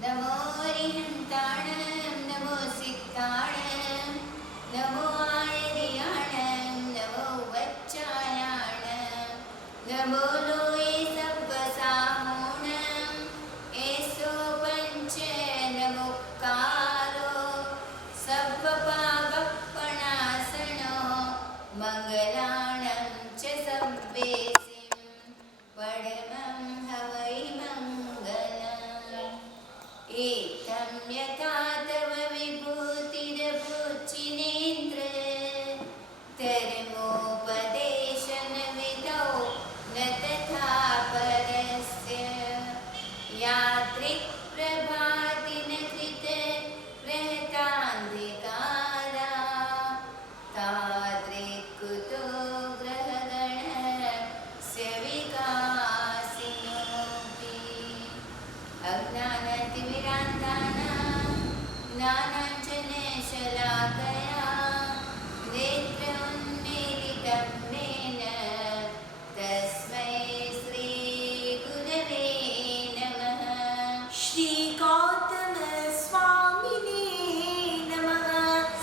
नमो रिहन्ताणं नमो सिक्ताणं नमो आयर्याणं नमो वच्चायाणं नमो लोये सब्बसाहोणं एसो पञ्च नमोक्कारो सब्बपावपणासनो मङ्गलाणं च सब्बेसिं परमं हवै मङ्गलम् एतं यथा तव विभूतिरभूचिनेन्द्र धर्मोपदेशनविधौ न तथा परस्य यात्रिप्रभातिनकृत रहतान्धिकारा तादृक्कुतो ग्रहगणस्य विकासिनोऽपि अज्ञानतिमिरान्तानां ज्ञानाञ्जनशलाकया नेत्रोन्मीलितं येन तस्मै श्रीगुरवे नमः। श्रीगौतम स्वामिने नमः।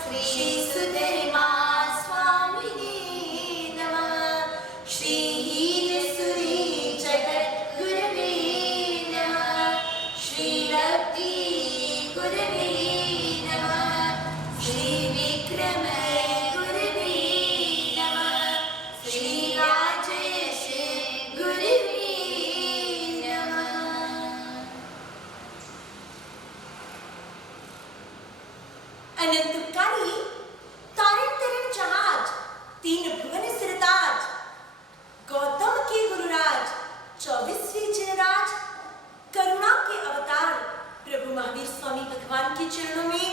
श्रीसुधर्मा स्वामिने नमः। श्रीहीनसुरी जगद्गुरवे नमः। श्रीरब्धि गुरवे नमः। श्रीविक्रम गुरवे नमः। श्रीराजयश गुरवे नमः। अनंतकारी तारण तरण जहाज तीन भुवन सिरताज गौतम के गुरुराज 24वें जनराज करुणा के अवतार प्रभु महावीर स्वामी भगवान के चरणों में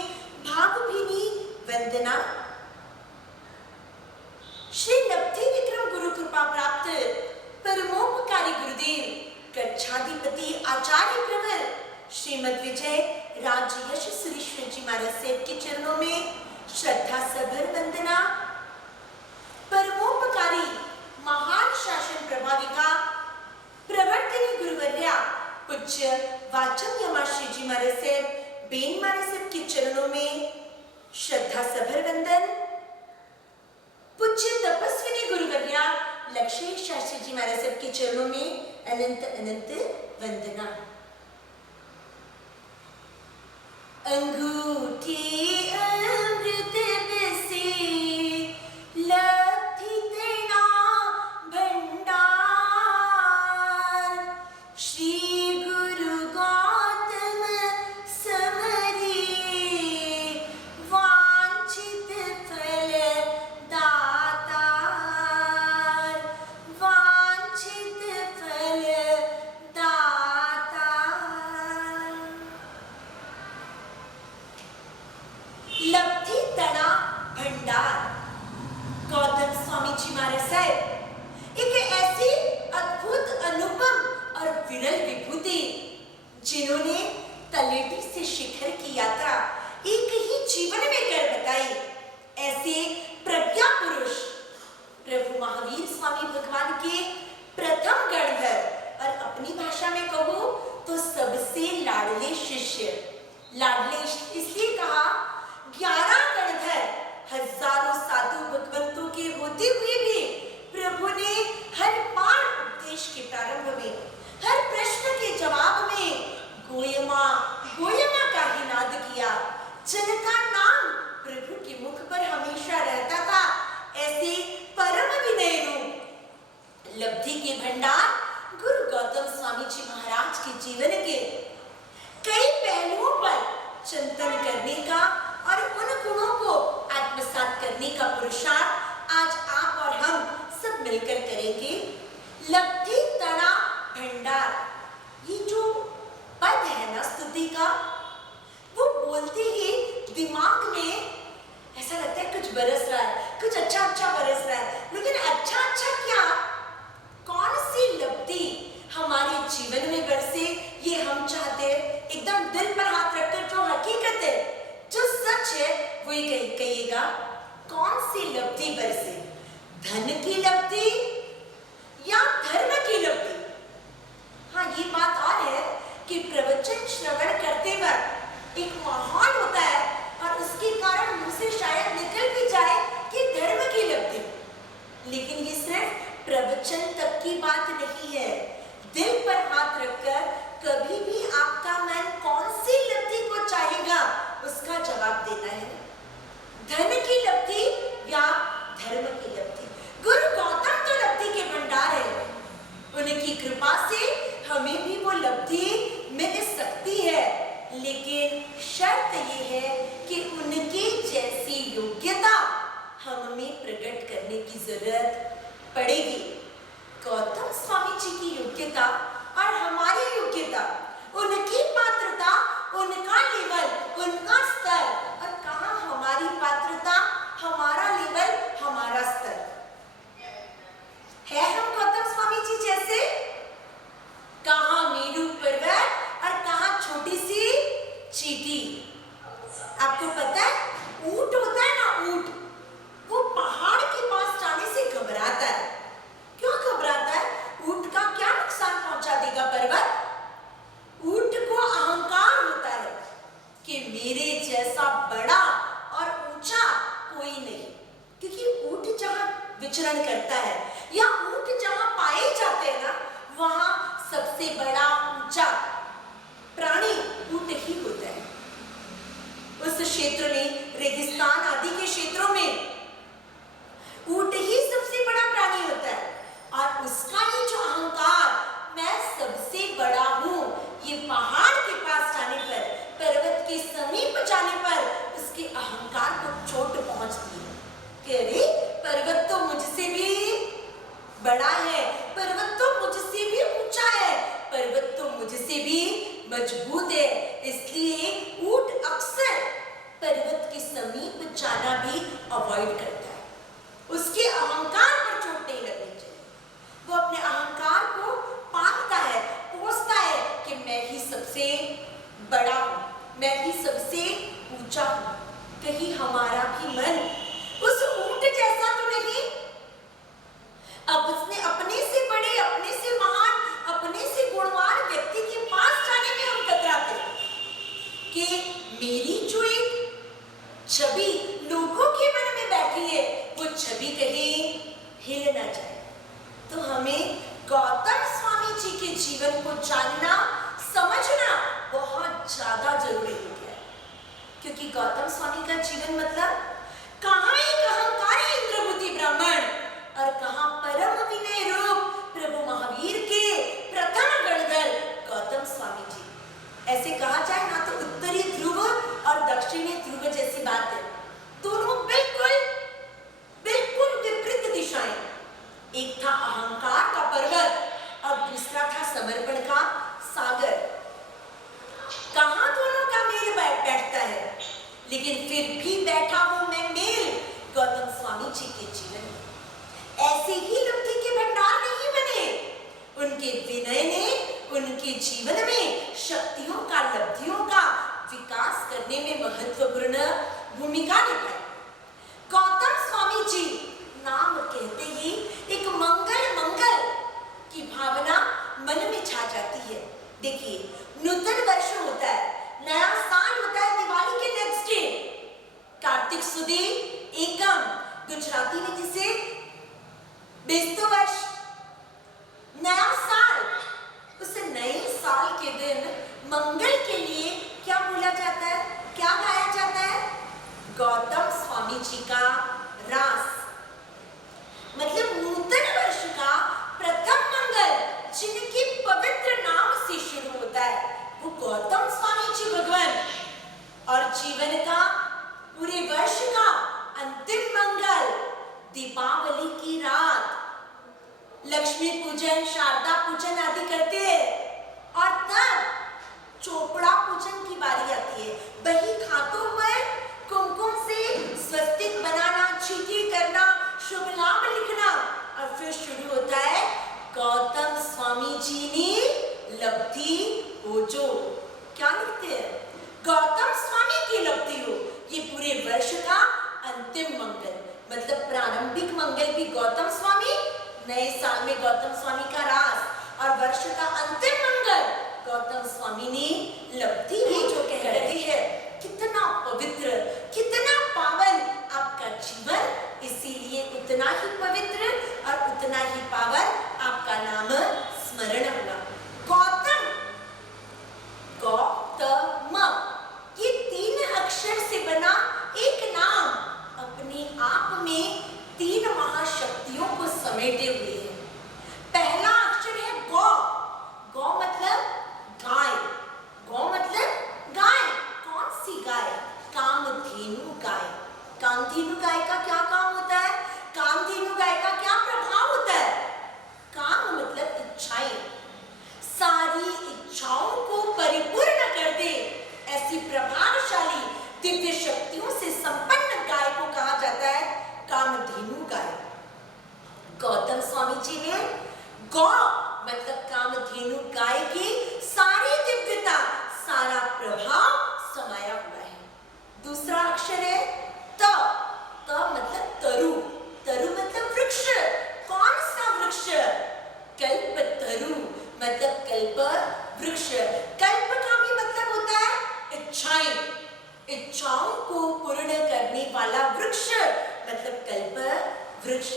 भावभीनी वंदना। श्री लब्धि विक्रम गुरु कृपा प्राप्त परमोपकारी गुरुदेव कच्छाधिपति आचार्य प्रवर श्रीमद विजय राजयश सुरेश्वर जी महाराज साहब के चरणों में श्रद्धा सभर वंदना। परमोपकारी महान शासन प्रभाविका प्रवर्तनी गुरुवर्या पूज्य वाचम यमाश्री जी महाराज साहब बेन महाराज साहब के चरणों में श्रद्धा सभर वंदन। पूज्य तपस्विनी गुरुवर्या लक्ष्मी शास्त्री जी महाराज साहब के चरणों में अनंत अनंत वंदना। अंगूठी अमृत बसे लब्धि तृणा भंडार श्री गुरु गौतम समरे वांछित फल दातार वांछित फल दातार। लब्धि तणा भंडार गौतम स्वामी जी महाराज साहब एक ऐसी अद्भुत अनुपम और विरल विभूति जिन्होंने तलेटी से शिखर की यात्रा एक ही जीवन में कर बताई। ऐसे प्रज्ञा पुरुष प्रभु महावीर स्वामी भगवान के प्रथम गणधर और अपनी भाषा में कहूं तो सबसे लाडले शिष्य। लाडले इसलिए कहा 11 गणधर हजारों साधु भगवंतों के होते हुए भी प्रभु ने हर बार उपदेश के प्रारंभ में हर प्रश्न के जवाब में गोयमा गोयमा का ही नाद किया। जिनका नाम प्रभु के मुख पर हमेशा रहता था। ऐसे परम विनय रूप लब्धि के भंडार गुरु गौतम स्वामी जी महाराज के जीवन के कई पहलुओं पर चिंतन करने का और उन गुणों को आत्मसात करने का पुरुषार्थ आज आप और हम सब मिलकर करेंगे। लब्धि तणा भंडार ये जो पद है ना स्तुति का, वो बोलते ही दिमाग में ऐसा लगता है कुछ बरस रहा है, कुछ अच्छा अच्छा बरस रहा है। लेकिन अच्छा अच्छा क्या, कौन सी लब्धि हमारे जीवन में बरसे, ये हम चाहते हैं। एकदम दिल पर हाथ रखकर जो हकीकत है, जो सच है, वही कहिएगा। कौन सी लब्धि बरसे, धन की लब्धि या धर्म की लब्धि? हाँ, ये बात और है कि प्रवचन श्रवण करते की बात नहीं है। दिल पर हाथ रखकर कभी भी आपका मन कौन सी लब्धि को चाहेगा उसका जवाब देना है। धन की लब्धि या धर्म की लब्धि। गुरु गौतम तो लब्धि के भंडार है। उनकी कृपा से हमें भी वो लब्धि मिल सकती है, लेकिन शर्त ये है कि उनकी जैसी योग्यता हमें प्रकट करने की जरूरत पड़ेगी। गौतम स्वामी जी की योग्यता और हमारी योग्यता, उनकी पात्रता, उनका लेवल, उनका स्तर, और कहाँ हमारी पात्रता, हमारा लेवल, हमारा स्तर है। हम गौतम स्वामी जी जैसे? कहाँ मेरू पर्वत और कहाँ छोटी सी चींटी। आपको पता है ऊंट होता है ना, ऊंट, वो पहाड़ के पास जाने से घबराता है। क्यों घबराता है? ऊंट का क्या नुकसान पहुंचा देगा पर्वत? ऊंट को अहंकार होता है कि मेरे जैसा बड़ा और ऊंचा कोई नहीं, क्योंकि ऊंट जहां विचरण करता है या ऊंट जहां पाए जाते हैं ना, वहां सबसे बड़ा ऊंचा प्राणी ऊंट ही होता है। उस क्षेत्र में, रेगिस्तान आदि के क्षेत्रों में ऊंट ही सबसे बड़ा प्राणी होता है, और उसका ये जो अहंकार, मैं सबसे बड़ा हूं, ये पहाड़ के पास जाने पर, पर्वत के समीप जाने पर उसके अहंकार को चोट पहुंचती है कि अरे पर्वत तो मुझसे भी बड़ा है, पर्वत तो मुझसे भी ऊंचा है, पर्वत तो मुझसे भी मजबूत है। इसलिए ऊंट अक्सर पर्वत के समीप जाना भी अवॉइड करता है। उसके अहंकार पर चोट नहीं लगनी चाहिए। वो अपने अहंकार को पालता है, पोसता है कि मैं ही सबसे बड़ा हूं, मैं ही सबसे ऊंचा हूं। कहीं हमारा भी मन उस ऊंट जैसा तो नहीं? अब उसने अपने से बड़े, अपने से महान, अपने से गुणवान व्यक्ति के पास जाने में हम कतराते हैं कि मेरी जो एक छवि लोगों के मन में बैठी है, वो छवि कहीं हिल ना जाए। तो हमें गौतम स्वामी जी के जीवन को जानना, समझना बहुत ज्यादा जरूरी हो गया है, क्योंकि गौतम स्वामी का जीवन मतलब कहाँ एक अहंकारी इंद्रभूति ब्राह्मण और कहाँ परम विनय रूप प्रभु महावीर के प्रथम गणधर गौतम स्वामी जी। ऐसे कहा जाए ना तो उत्तरी ध्रुव और दक्षिणी ध्रुव जैसी बात है। दोनों बिल्कुल बिल्कुल विपरीत दिशाएं। एक था अहंकार का पर्वत और दूसरा था समर्पण का सागर। कहाँ दोनों का मेल बैठता है, लेकिन फिर भी बैठा हूं मैं मेल गौतम स्वामी जी के जीवन में। ऐसे ही लब्धि के भंडार नहीं बने, उनके विनय ने उनके जीवन में शक्तियों का, लब्धियों का विकास करने में महत्वपूर्ण भूमिका निभाई। गौतम स्वामी जी नाम कहते ही एक मंगल की भावना मन में छा जाती है। देखिए, नूतन वर्ष होता है, नया साल होता है, दिवाली के नेक्स्ट डे कार्तिक सुदी एकम, गुजराती में जिसे बेस्तु वर्ष, नया साल। उस नए साल के दिन मंगल के लिए क्या बोला जाता है, क्या गाया जाता है? गौतम स्वामी जी का रास। मतलब नूतन वर्ष का प्रथम मंगल जिनके पवित्र नाम से शुरू होता है, वो गौतम स्वामी जी भगवान। और जीवन का, पूरे वर्ष का अंतिम मंगल दीपावली की रात, लक्ष्मी पूजन, शारदा पूजन आदि करते हैं, और तब चोपड़ा पूजन की बारी आती है। बही खातों पर कुमकुम से स्वस्तिक बनाना, चीटी करना, शुभ लाभ लिखना, और फिर शुरू होता है गौतम स्वामी जी ने लब्धि हो। जो क्या लिखते हैं? गौतम स्वामी की लब्धि हो। ये पूरे वर्ष का अंतिम मंगल, मतलब प्रारंभिक मंगल भी गौतम स्वामी, नए साल में गौतम स्वामी का रास, और वर्ष का अंतिम मंगल गौतम स्वामी ने लब्धि भी। जो कह रहे हैं कितना पवित्र, कितना पावन आपका जीवन, इसीलिए उतना ही पवित्र और उतना ही पावन आपका समेटे हुए हैं। पहला अक्षर है गौ। गौ मतलब गाय। गौ मतलब गाय। कौन सी गाय? कामधेनु गाय। कामधेनु गाय का क्या काम होता है? कामधेनु गाय का क्या प्रभाव होता है? काम मतलब इच्छाएं। सारी इच्छाओं को परिपूर्ण कर दे ऐसी प्रभावशाली दिव्य शक्तियों से संपन्न गाय को कहा जाता है कामधेनु गाय। गौतम स्वामी जी ने गौ मतलब कामधेनु गाय की सारी दिव्यता, सारा प्रभाव समाया हुआ है। दूसरा अक्षर है त। त मतलब तरु। तरु मतलब वृक्ष। कौन सा वृक्ष? कल्पतरु मतलब कल्प वृक्ष। कल्प का भी मतलब होता है इच्छाएं। इच्छाओं को पूर्ण करने वाला वृक्ष मतलब कल्प वृक्ष।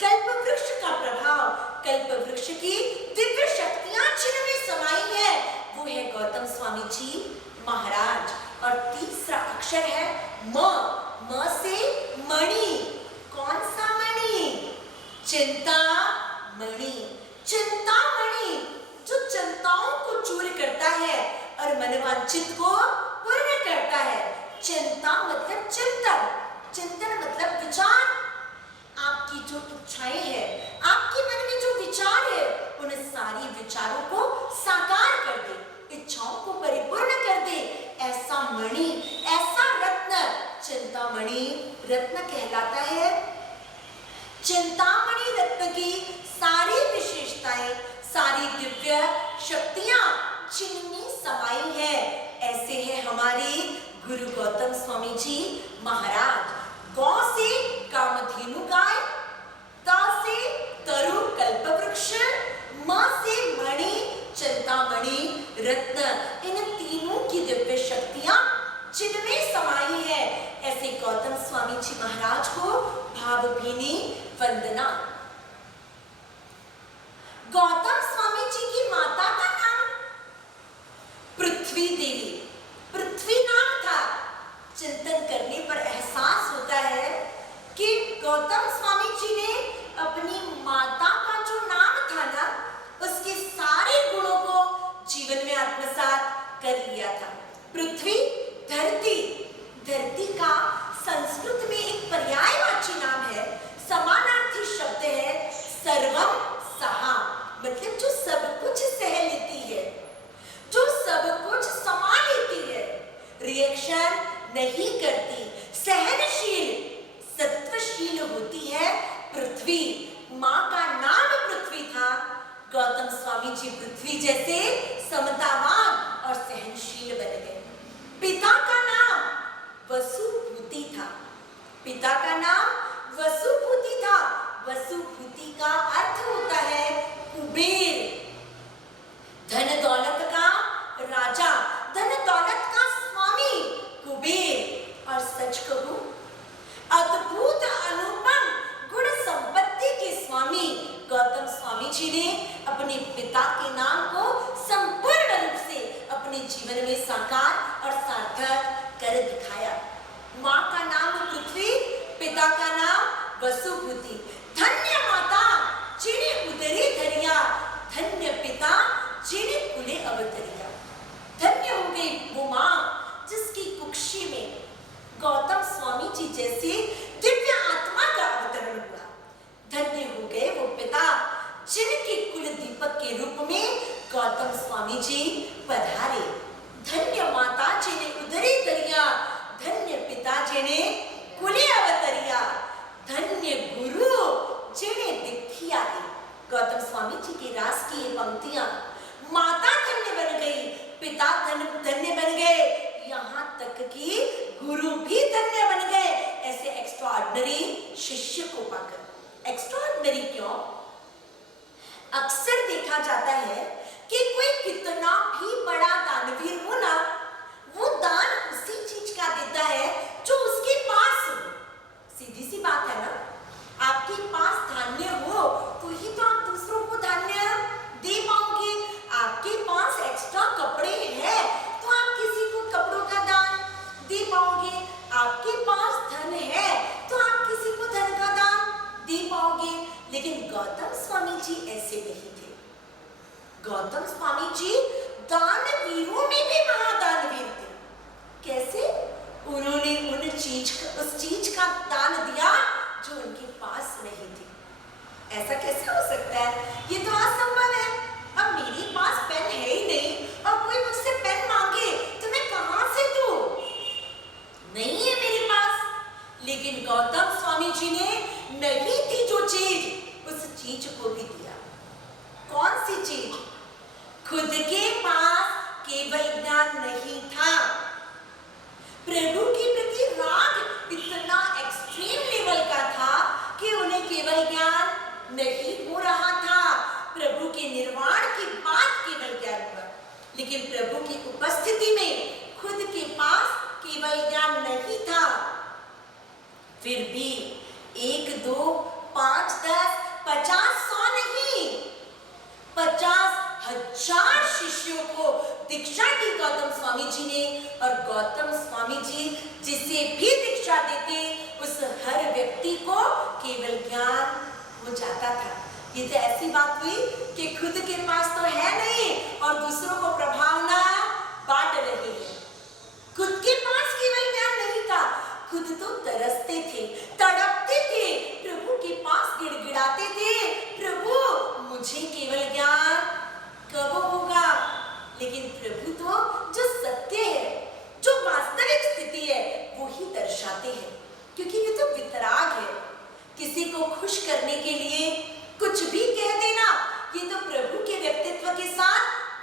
कल्प वृक्ष का प्रभाव, कल्प वृक्ष की दिव्य शक्तियां जिनमें समाई है, वो है गौतम स्वामी जी महाराज। और तीसरा अक्षर है म। म से मणि। कौन सा मणि? चिंतामणि। चिंतामणि जो चिंताओं को चूर करता है और मनोवांछित को पूर्ण करता है। चिंता मतलब चिंतन। चिंतन मतलब विचार। आपकी जो इच्छाएं हैं, आपके मन में जो विचार है, उन सारी विचारों को साकार कर दे, इच्छाओं को परिपूर्ण कर दे। ऐसा मणि, ऐसा रत्न चिंतामणि रत्न कहलाता है। चिंतामणि रत्न की सारी विशेषताएं, सारी दिव्य शक्तियां जिनमें समाई है, ऐसे है हमारे गुरु गौतम स्वामी जी महाराज। गौ से कामधेनु गाय, त से तरु कल्पवृक्ष, म से मणि चिंतामणि रत्न। इन तीनों की दिव्य शक्तियां जिनमें समाई है, ऐसे गौतम स्वामी जी महाराज को भावभीनी वंदना। गौतम स्वामी जी की माता का नाम पृथ्वी देवी। पृथ्वी नाम था। चिंतन करने पर एहसास होता है कि गौतम स्वामी जी ने अपनी माता का जो नाम था ना, उसके सारे गुणों को जीवन में आत्मसात कर लिया था। पृथ्वी धरती। धरती का संस्कृत में एक पर्यायवाची नाम है, समानार्थी शब्द है सर्वम सहा। मतलब जो सब कुछ सह लेती है, जो सब कुछ समा लेती है, रिएक्शन नहीं करती, सहनशील सत्वशील होती है पृथ्वी। माँ का नाम पृथ्वी था। गौतम स्वामी जी पृथ्वी जैसे समतावान और सहनशील बन गए। पिता का नाम वसुभूति था। पिता का नाम वसुभूति था। वसुभूति का अर्थ होता है कुबेर, धन दौलत का राजा, धन दौलत का स्वामी कुबेर। और सच कहूं, अद्भुत अनुपम गुण संपत्ति के स्वामी गौतम स्वामी जी ने अपने पिता के नाम को संपूर्ण रूप से अपने जीवन में साकार और सार्थक कर दिखाया। माँ का नाम पृथ्वी, पिता का नाम वसुभूति। धन्य माता जिने उदरे धरिया, धन्य पिता जिने कुले अवतरिया। धन्य हो गई वो माँ जिसकी कुक्षी में गौतम स्वामी जी जैसी दिव्य आत्मा का अवतरण हुआ। धन्य हो गए वो पिता जिनके कुल दीपक के रूप में गौतम स्वामी जी पधारे। धन्य माता जिने उदरे दरिया, धन्य पिता जिने कुले अवतरिया, धन्य गुरु जिने दीक्षिया दी। गौतम स्वामी जी के रास की ये पंक्तियां, माता धन्य बन गई, पिता धन्य बन गए, यहाँ तक कि गुरु भी धन्य बन गए ऐसे एक्स्ट्राऑर्डिनरी शिष्य को पाकर। एक्स्ट्राऑर्डिनरी क्यों? अक्सर देखा जाता है कि कोई कितना भी बड़ा दानवीर हो ना, वो दान उसी चीज का देता है जो उसके पास हो। सीधी सी बात है ना, आपके पास धान्य हो तो ही तो आप दूसरों को धान्य दे पाओगे। आपके पास एक्स्ट्रा कपड़े हैं तो आप किसी को कपड़ों का दान दे पाओगे। आपके पास धन है तो आप किसी को धन का दान दे पाओगे। लेकिन गौतम स्वामी जी ऐसे नहीं थे। गौतम स्वामी जी दानवीरों में भी महादानवीर थे। कैसे? उन्होंने उस चीज का दान दिया जो उनके पास नहीं थी। ऐसा कैसे हो सकता है? ये तो असंभव है। अब मेरे पास पेन है ही नहीं और कोई मुझसे पेन मांगे तो मैं कहां से दूं? नहीं है मेरे पास। लेकिन गौतम स्वामी जी ने नहीं थी जो चीज, उस चीज को भी दिया। कौन सी चीज? खुद के पास केवल ज्ञान नहीं था। प्रभु के प्रति राग इतना एक्सट्रीम लेवल का था कि उन्हें केवल ज्ञान नहीं हो रहा था। प्रभु के निर्वाण की बात केवल ज्ञान हुआ, लेकिन प्रभु की उपस्थिति में खुद के पास केवल ज्ञान नहीं था। फिर भी 1, 2, 5, 10, 50, 100 नहीं, 50,000 शिष्यों को दीक्षा दी गौतम स्वामी जी ने। और गौतम स्वामी जी जिसे भी दीक्षा देते उस हर व्यक्ति को केवल ज्ञान हो जाता था। ये तो ऐसी बात हुई कि खुद के पास तो है नहीं और दूसरों को प्रभावना बांट रही है। खुद के पास केवल ज्ञान नहीं था, खुद तो तरसते थे, तड़पते थे, प्रभु के पास गिड़गिड़ाते थे, प्रभु मुझे केवल ज्ञान कब होगा? लेकिन प्रभु तो जो सत्य है, जो वास्तविक स्थिति है, वो ही दर्शाते हैं, क्योंकि ये तो वितराग है। किसी को खुश करने के लिए कुछ भी कह देना, ये तो प्रभु के व्यक्तित्व के साथ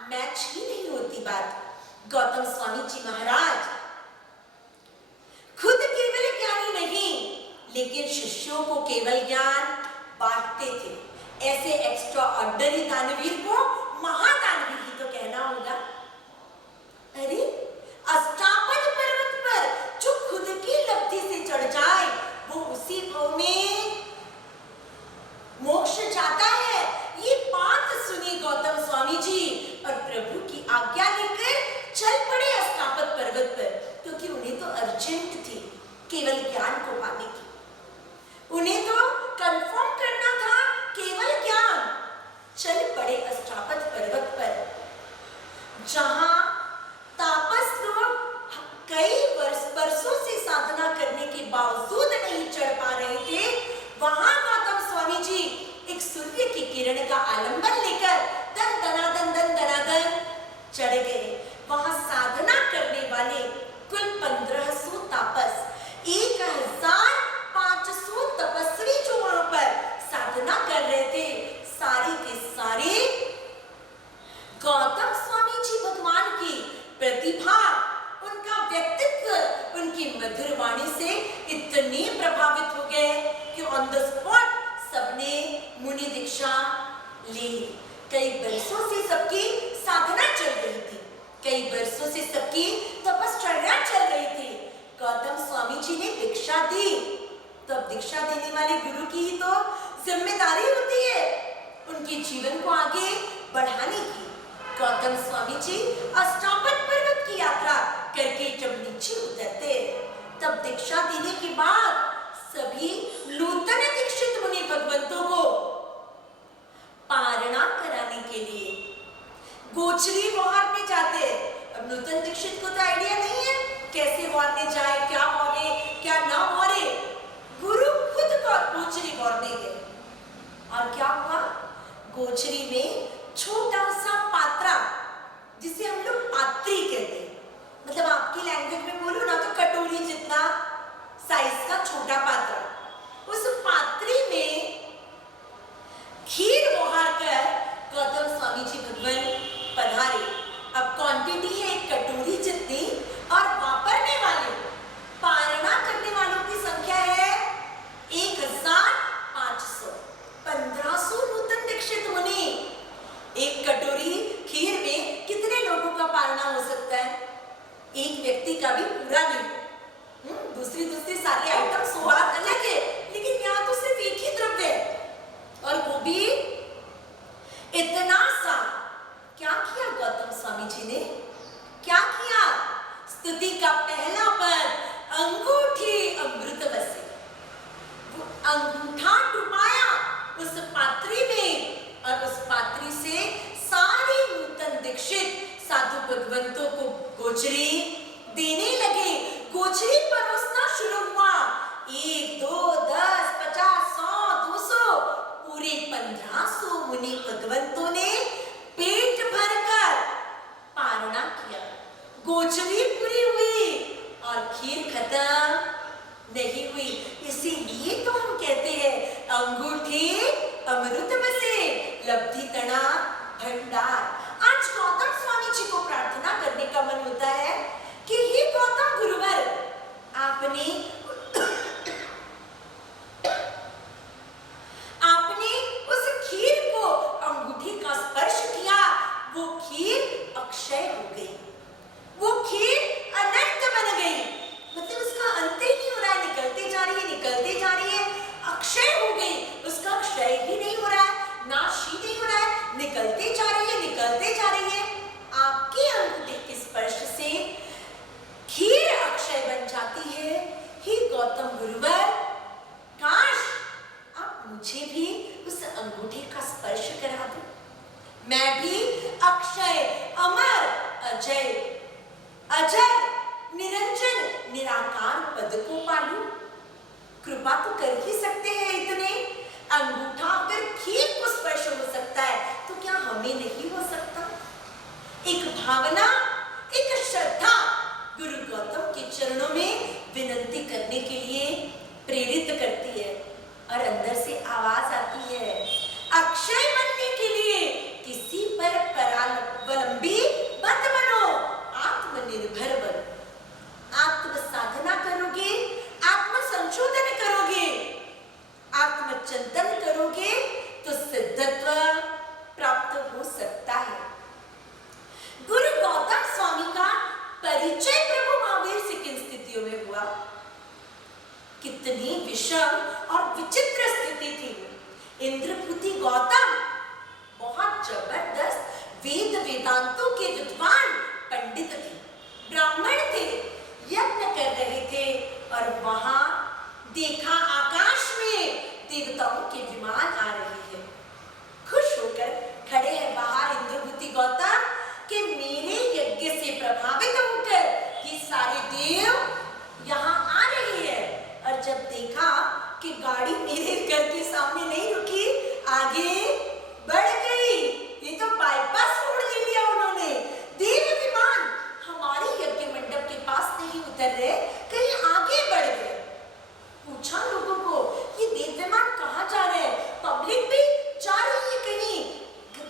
मैच ही नहीं होती बात। गौतम स्वामी जी महाराज खुद केवल ज्ञानी नहीं, लेकिन शिष्यों को केवल ज्ञान बांटते थे। ऐसे एक्स्ट्रा ऑर्डिनरी दानवीर को महादानवीर ही तो कहना होगा। अरे अष्टापद पर्वत पर जो खुद की लब्धि से चढ़ जाए वो उसी भाव में मोक्ष जाता है। ये बात सुनी गौतम स्वामी जी और प्रभु की आज्ञा लेकर चल पड़े अष्टापद पर्वत पर, क्योंकि उन्हें तो अर्जेंट थी केवल ज्ञान को पाने की। उन्हें तो कंफर्म करना था केवल ज्ञान। चल पड़े अष्टापद पर्वत पर, जहां तापस लोग कई वर्षों से साधना करने के बावजूद नहीं चढ़ पा रहे थे। वहां गौतम स्वामी जी एक सूर्य की किरण का आलंबन लेकर दन दनादन चढ़ गए। वहां साधना करने वाले कुल 1500 तापस, 1500 तपस्वी जो वहां पर साधना कर रहे थे, सारे के सारे गौतम स्वामी जी भगवान की प्रतिभा, उनका व्यक्तित्व, उनकी मधुर वाणी से इतने प्रभावित हो गए कि ऑन द स्पॉट सबने मुनि दीक्षा ली। कई वर्षों से सबकी साधना चल रही थी, कई वर्षों से सबकी तपश्चर्या चल रही थी। गौतम स्वामी जी ने दीक्षा दी, तो अब दीक्षा देने वाले गुरु की ही तो जिम्मेदारी होती है उनके जीवन को आगे बढ़ाने की। गौतम स्वामी जी अष्टापद पर्वत की यात्रा करके जब नीचे उतरते, तब दीक्षा देने के बाद सभी नूतन दीक्षित मुनि भगवंतों को पारणा कराने के लिए गोचरी वारने जाते। अब नूतन दीक्षित को तो आइडिया नहीं है कैसे वारने जाए, क्या वारे क्या ना वारे। गुरु खुद को गोचरी वारने गए और क्या हुआ? गोचरी में छोटा सा पात्रा, जिसे हम लोग पात्री कहते हैं, मतलब आपकी लैंग्वेज में बोलो ना तो कटोरी जितना साइज का छोटा पात्रा, उस पात्री में खीर मोहार कर गौतम स्वामी जी भगवान पधारे। अब क्वांटिटी है एक कटोरी जितनी और वापरने वाले, पारणा करने वालों की संख्या है 1500, 1500 नूतन दीक्षित मुनि। एक कटोरी खीर में कितने लोगों का पारणा हो सकता है? एक व्यक्ति का भी पूरा नहीं। दूसरी सारी आइटम स्वाद अलग 1500 मुनि भगवंतों ने पेट भरकर पारणा किया, गोचरी पूरी हुई और खीर खत्म नहीं हुई। इसीलिए तो हम कहते हैं अंगूठी अमृत बसे लब्धि तना भंडार। आज गौतम स्वामी जी को प्रार्थना करने का मन होता है कि हे गौतम गुरुवर, आपने उस खीर को अंगूठी का स्पर्श किया, वो खीर अक्षय हो गई, वो खीर अनंत बन गई। मतलब उसका अंत ही नहीं हो रहा है, निकलते जा रही है, निकलते जा रही है, अक्षय हो गई, उसका क्षय ही नहीं हो रहा है, नाश ही नहीं हो रहा है, निकलते जा रही है, निकलते जा रही है। आपके अंगूठे के स्पर्श से खीर अक्षय बन जाती है। हे गौतम गुरुवर, काश आप मुझे भी उस अंगूठे का स्पर्श करा दो, मैं भी अक्षय अमर अजय अजर निरंजन निराकार पद को पालू। कृपा तो कर ही सकते हैं इतने। अंगूठा अगर खीर को स्पर्श हो सकता है तो क्या हमें नहीं हो सकता? एक भावना, एक श्रद्धा गुरु गौतम के चरणों में विनती करने के लिए प्रेरित करती है और अंदर से आवाज आती है, अक्षय बनने के लिए किसी पर परावलंबी मत बनो, आत्मनिर्भर बनो। आत्म साधना करोगे, आत्म संशोधन करोगे, आत्मचिंतन करोगे तो सिद्धत्व प्राप्त हो सकता है। गुरु गौतम स्वामी का परिचय प्रभु महावीर से किन स्थितियों में हुआ? कितनी विषम और विचित्र स्थिति थी। इंद्रभूति गौतम बहुत जबरदस्त वेद वेदांतों के विद्वान पंडित थे, ब्राह्मण थे, यज्ञ कर रहे थे और वहां देखा आकाश में देवताओं के विमान आ रहे हैं। खुश होकर खड़े हैं बाहर इंद्रभूति गौतम कि मेरे यज्ञ से प्रभावित होकर ये सारे देव यहाँ आ रहे हैं। और जब देखा कि गाड़ी मेरे घर के सामने नहीं रुकी, आगे बढ़ गई, ये तो बाईपास रोड ले लिया उन्होंने। देव विमान हमारे यज्ञ मंडप के पास नहीं उतर रहे, कहीं आगे बढ़ गए। पूछा लोगों को, ये देव विमान कहाँ जा रहे हैं? पब्लिक भी जा रही है कहीं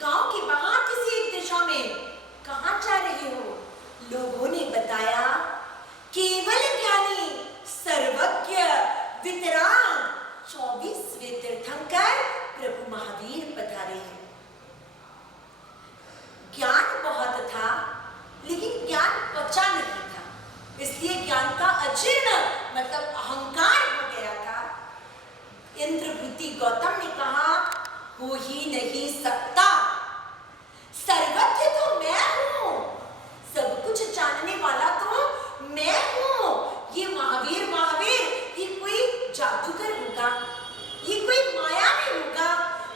गांव के बाहर किसी एक दिशा में, कहाँ जा रहे हो? लोगों ने बताया, केवल ज्ञानी सर्वज्ञ वितराग 24वें तीर्थंकर प्रभु महावीर पधारे हैं। ज्ञान बहुत था लेकिन ज्ञान पचा नहीं था, इसलिए ज्ञान का अजीर्ण मतलब अहंकार हो गया था। इंद्रभूति गौतम ने कहा, हो ही नहीं सकता, सर्वज्ञ तो मैं हूं, सब कुछ जानने वाला तो मैं हूं। ये महावीर ये कोई जादूगर होगा, ये कोई मायावी होगा,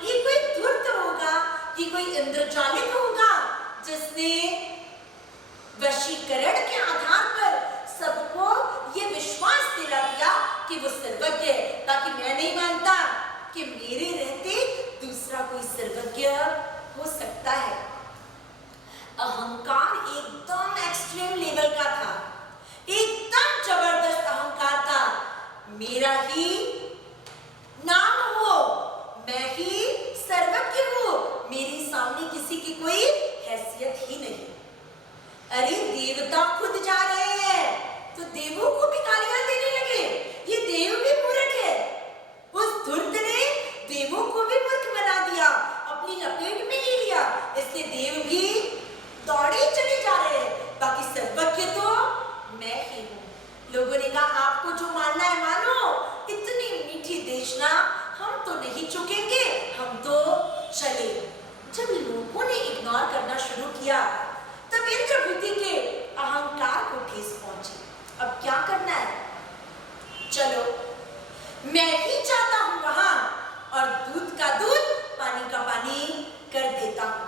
ये कोई धूर्त होगा, ये कोई इंद्रजालिक होगा जिसने वशीकरण के आधार पर सबको ये विश्वास दिला दिया कि वो सर्वज्ञ है, ताकि मैं नहीं मानता कि मेरे रहते दूसरा कोई सर्वज्ञ हो सकता है। अहंकार एकदम एक्सट्रीम लेवल का था, एकदम जबरदस्त अहंकार था। मेरा ही नाम हो, मैं ही सर्वज्ञ हूं, मेरे सामने किसी की कोई हैसियत ही नहीं। अरे देवता खुद जा रहे हैं तो देवों को भी गालियां देने लगे, ये देव भी मूर्ख है। उस धूर्त ने देवों को भी मूर्ख बना दिया, अपनी लपेट में ले लिया, इसलिए देव भी दौड़े चले जा रहे हैं, बाकी सर्वज्ञ तो मैं ही हूं। लोगों ने कहा, आपको जो मानना है मानो, इतनी मीठी देशना हम तो नहीं चुकेंगे, हम तो चले। जब लोगों ने इग्नोर करना शुरू किया तब इंद्रभूति के अहंकार को ठेस पहुंची। अब क्या करना है? चलो मैं ही जाता हूं वहां और दूध का दूध, पानी का पानी कर देता हूं।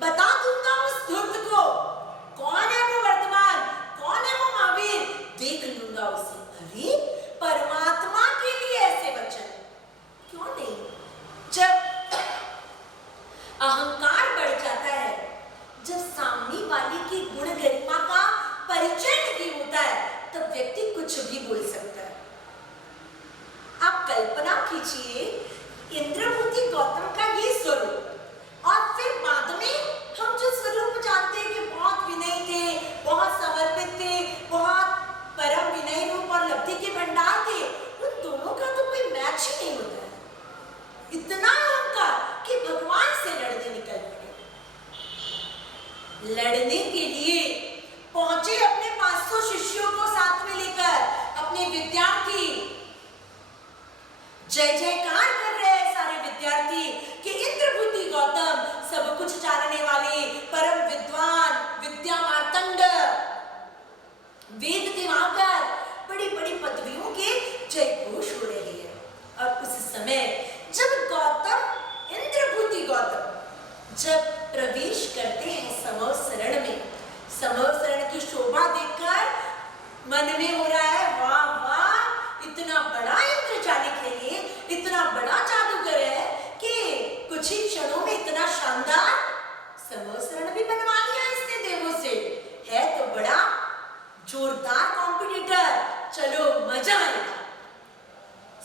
बता दूंगा उस धूर्त को कौन है वो वर्तमान, कौन है वो महावीर, देख लूंगा उसे। अरे परमात्मा के लिए ऐसे वचन क्यों नहीं? जब अहंकार बढ़ जाता है। जब सामने वाले की गुण गरिमा का परिचय नहीं होता है तब व्यक्ति कुछ भी बोल सकता है। आप कल्पना कीजिए इंद्रभूति गौतम का ये स्वरूप, और फिर बाद में हम जो स्वरूप जानते हैं कि बहुत विनयी थे, बहुत समर्पित थे, बहुत परम विनय रूप और लब्धि के भंडार थे, उन दोनों का तो कोई मैच ही नहीं होता है। इतना अहंकार कि भगवान से लड़ने निकल पड़े। लड़ने के लिए पहुंचे अपने 500 शिष्यों को साथ में लेकर, अपने विद्यार्थी। जय जयकार कर रहे हैं सारे विद्यार्थी कि इंद्रभूति गौतम सब कुछ जानने वाले, परम विद्वान, विद्या मार्तंड, वेद दिवाकर, बड़ी बड़ी पदवियों के जयघोष हो रहे हैं। और उस समय जब गौतम, इंद्रभूति गौतम जब प्रवेश करते हैं समव शरण में, समव शरण की शोभा देखकर मन में हो रहा है वाह वाह, इतना बड़ा इंद्रजालिक है ये, इतना बड़ा जादूगर है कि कुछ ही क्षणों में इतना शानदार समव शरण भी बनवा लिया इसने देवों से। है तो बड़ा जोरदार कॉम्पिटिटर, चलो मजा आएगा।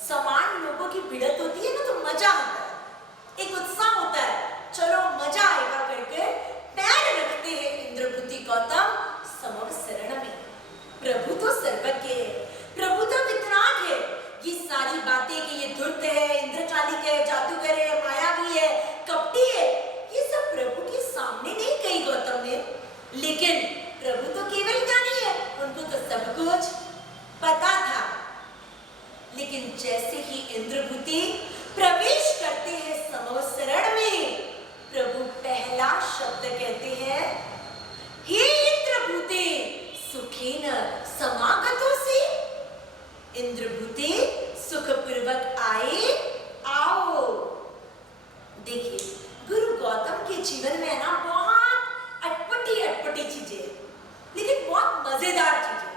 समान लोगों की भिड़त होती है ना तो मजा आता है, एक उत्साह होता है, चलो मजा आएगा करके पैर रखते हैं इंद्रभूति गौतम समव शरण में। प्रभु तो सर्वज्ञ है, प्रभु तो वितराग है। ये सारी बातें कि ये धूर्त है, इंद्रजालिक है, जादूगर है, मायावी है, कपटी है, ये सब प्रभु के सामने नहीं कही गौतम ने। लेकिन प्रभु तो केवल ज्ञानी है, उनको तो सब कुछ पता था। लेकिन जैसे ही इंद्रभूति प्रवेश करते हैं समव शरण में, प्रभु पहला शब्द कहते हैं, हे इंद्रभूति सुखेन समागतोसि। इंद्रभूति सुखपूर्वक आए, आओ। देखिए गुरु गौतम के जीवन में ना बहुत अटपटी चीजें, लेकिन बहुत मजेदार चीजें।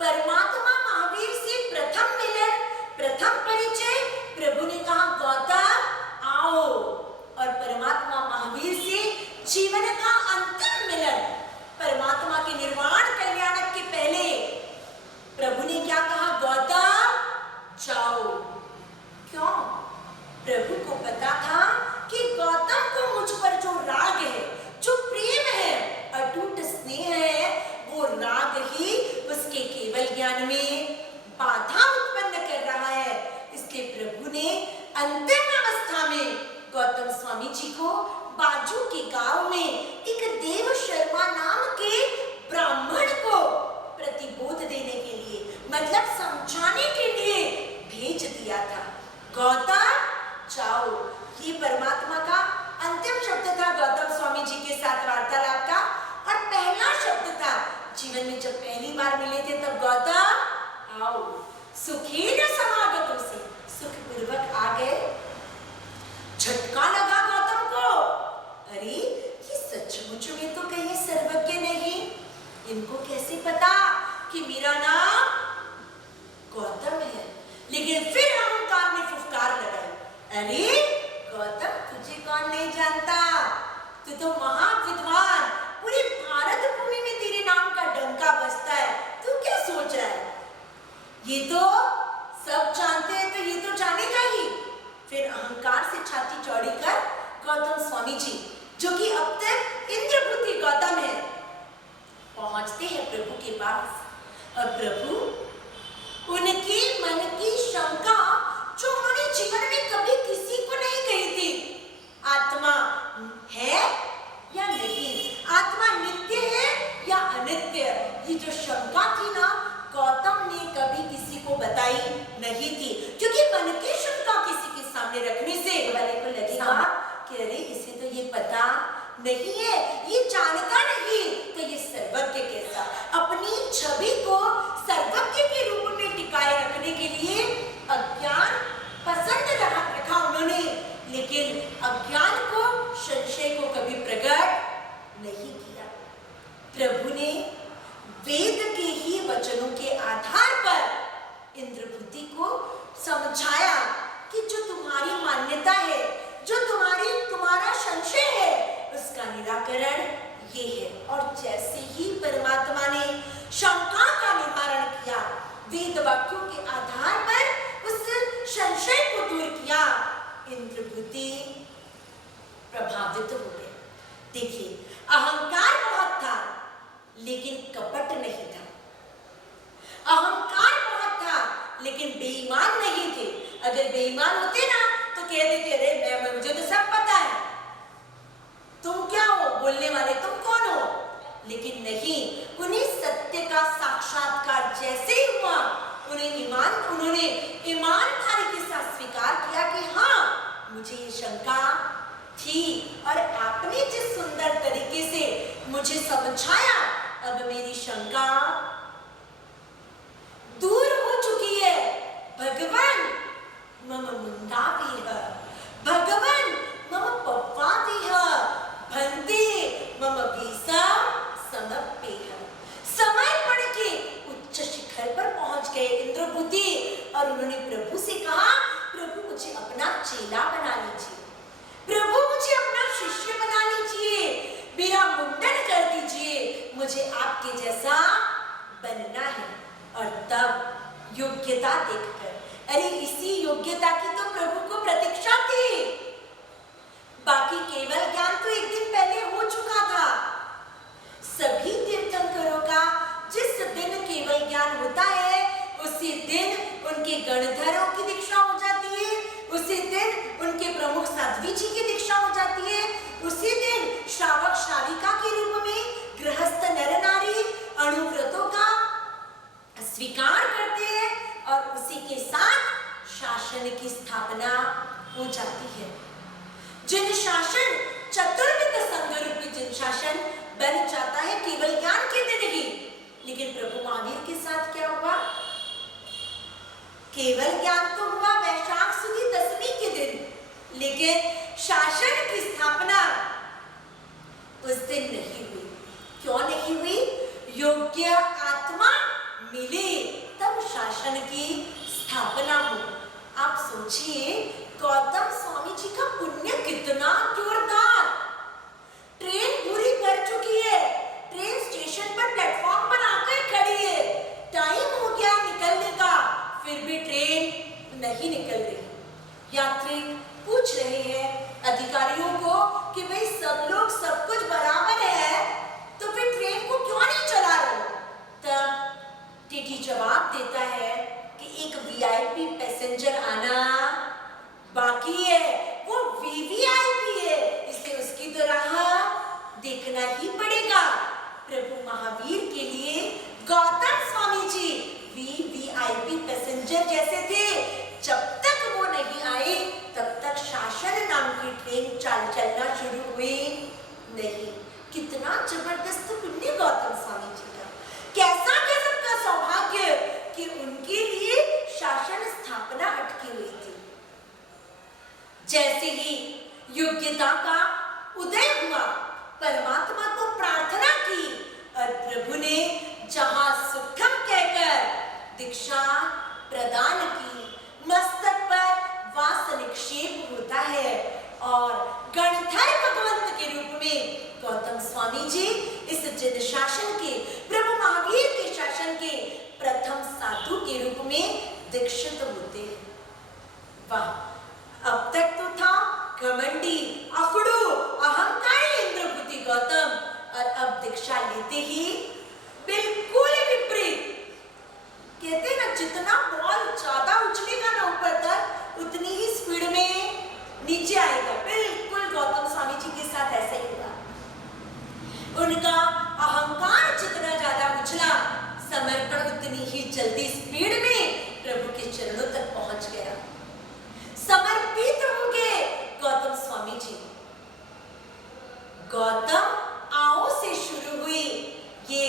परमात्मा महावीर से प्रथम मिलन, प्रथम परिचय, प्रभु ने कहा गौतम आओ। और परमात्मा महावीर से जीवन का अंतिम मिलन, परमात्मा के निर्वाण कल्याणक के पहले प्रभु ने क्या कहा, गौतम जाओ। क्यों? प्रभु को पता था कि गौतम को मुझ पर जो राग है, जो प्रेम है, अटूट स्नेह है, वो राग ही उसके केवल ज्ञान में बाधा उत्पन्न कर रहा है। इसलिए प्रभु ने अंतिम अवस्था में गौतम स्वामी जी को बाजू के गांव में एक देव शर्मा नाम के ब्राह्मण को प्रतिबोध देने के लिए, मतलब समझाने के लिए भेज दिया था। गौतम जाओ। ये परमात्मा का अंतिम शब्द था गौतम स्वामी जी के साथ वार्तालाप का, और पहला शब्द था जीवन में जब पहली बार मिले थे तब गौतम आओ। सुखेन समागतोसि, सुखपूर्वक आ गए। झटका लगा गौतम को, अरे ये सचमुच में तो कहीं सर्वज्ञ नहीं, इनको कैसे पता कि मेरा नाम गौतम है। लेकिन फिर अहंकार ने फुफकार लगाई, अरे गौतम तुझे कौन नहीं जानता, तू तो महाविद्वान, पूरे भारत भूमि में तेरे नाम का डंका बजता है, तू क्या सोच रहा है? ये तो सब जानते हैं तो ये तो जानेगा ही। फिर अहंकार से छाती चौड़ी कर गौतम स्वामी जी, जो कि अब तक इंद्रभूति गौतम है, पहुंचते हैं प्रभु के पास। और प्रभु उनकी मन की शंका जो उन्होंने जीवन में कभी किसी को नहीं कही थी, आत्मा है या नहीं, आत्मा नित्य है या अनित्य, ये जो शंका थी ना गौतम ने कभी किसी को बताई नहीं थी। क्योंकि मन की शंका किसी के सामने रखने से वाले को लगेगा कि अरे इसे तो ये पता नहीं है, ये जानता नहीं, तो ये सर्वज्ञ कैसा। अपनी छवि को सर्वज्ञ के रूप में टिकाए रखने के लिए अज्ञान पसंद रखा उन्होंने, लेकिन अज्ञान को, संशय को कभी प्रकट नहीं किया। प्रभु ने वेद के ही वचनों के आधार पर इंद्रभूति को समझाया कि जो तुम्हारी मान्यता है, जो तुम्हारा संशय प्रभावित हो गए। देखिए, अहंकार बहुत था लेकिन कपट नहीं था। अहंकार बहुत था लेकिन बेईमान नहीं थे। अगर बेईमान होते ना तो कह देते, अरे मुझे तो सब पता है, तुम क्या हो बोलने वाले, तुम कौन हो। लेकिन नहीं, उन्हें सत्य का साक्षात्कार जैसे ही हुआ, उन्होंने ईमानदारी के साथ स्वीकार किया कि हाँ, मुझे ये शंका थी और आपने जिस सुंदर तरीके से मुझे समझाया, अब मेरी शंका दूर हो चुकी है। भगवान मम मुंडाविह, भगवान मम पप्पाविह, भन्ते मम भीषम समप्पेह। समर्पण के उच्च शिखर पर पहुंच गए इंद्रभूति और उन्होंने प्रभु से कहा, प्रभु मुझे अपना चेला बना लीजिए, प्रभु मुझे अपना शिष्य बना लीजिए, मेरा मुंडन कर दीजिए, मुझे आपके जैसा बनना है। और तब योग्यता देखकर, अरे इसी योग्यता की तो प्रभु को प्रतीक्षा थी। बाकी केवल ज्ञान तो एक दिन पहले हो चुका था। सभी तीर्थंकरों का जिस दिन केवल ज्ञान होता है, उसी दिन उनके गणधरों की दीक्षा हो जाती है, उसी दिन उनके प्रमुख साध्वी जी की दीक्षा हो जाती है, उसी दिन श्रावक श्राविका के रूप में गृहस्थ नर नारी अणुव्रतों का स्वीकार करते हैं और उसी के साथ शासन की स्थापना हो जाती है। जिन शासन चतुर्विध संघ रूपी जिन शासन बन जाता है केवल ज्ञान के दिन ही। लेकिन प्रभु महावीर के साथ क्या हुआ? केवल ज्ञान तो हुआ वैशाख सुदी दशमी के दिन, लेकिन शासन की स्थापना उस दिन नहीं हुई। क्यों नहीं हुई? योग्य आत्मा मिले तब शासन की स्थापना हो। आप सोचिए, गौतम स्वामी जी का पुण्य कितना जोरदार। ट्रेन पूरी भर चुकी है, ट्रेन स्टेशन पर प्लेटफॉर्म पर आकर खड़ी है, टाइम हो गया निकलने का, फिर भी ट्रेन नहीं निकल रही। यात्री पूछ रहे हैं अधिकारियों को कि भाई सब लोग सब कुछ बराबर है तो फिर ट्रेन को क्यों नहीं चला रहे? तब टीटी जवाब देता है कि एक वीआईपी पैसेंजर आना बाकी है, वो वीवीआईपी है, इसलिए उसकी तो राह देखना ही पड़ेगा। प्रभु महावीर के लिए गौतम स्वामी जी वीवीआईपी पैसेंजर जैसे थे। जब तक वो नहीं आए तब तक शासन नाम की ट्रेन चलना शुरू हुई नहीं। कितना जबरदस्त पुण्य गौतम स्वामी जी का, कैसा गजब का सौभाग्य कि उनके लिए शासन स्थापना अटकी हुई थी। जैसे ही योग्यता का उदय हुआ, परमात्मा को प्रार्थना की और प्रभु ने जहां सुखम कहकर दीक्षा प्रदान की, मस्तक पर वास निक्षेप होता है और गणधर भगवंत के रूप में गौतम स्वामी जी इस जिन शासन के, प्रभु महावीर के शासन के प्रथम साधु के रूप में दीक्षित होते हैं। वाह, अब तक तो था घमंडी, अकड़ू, अहंकारी इंद्रभूति गौतम, और अब दीक्षा लेते ही बिल्कुल विपरीत। कहते हैं ना, जितना बॉल ज्यादा उछलेगा ना ऊपर तक, उतनी ही स्पीड में नीचे आएगा। बिल्कुल गौतम स्वामी जी के साथ ऐसा ही हुआ। उनका अहंकार जितना ज्यादा उछला, समर्पण उतनी ही जल्दी स्पीड में प्रभु के चरणों तक पहुंच गया। समर्पित हो गए गौतम स्वामी जी। गौतम आओ से शुरू हुई ये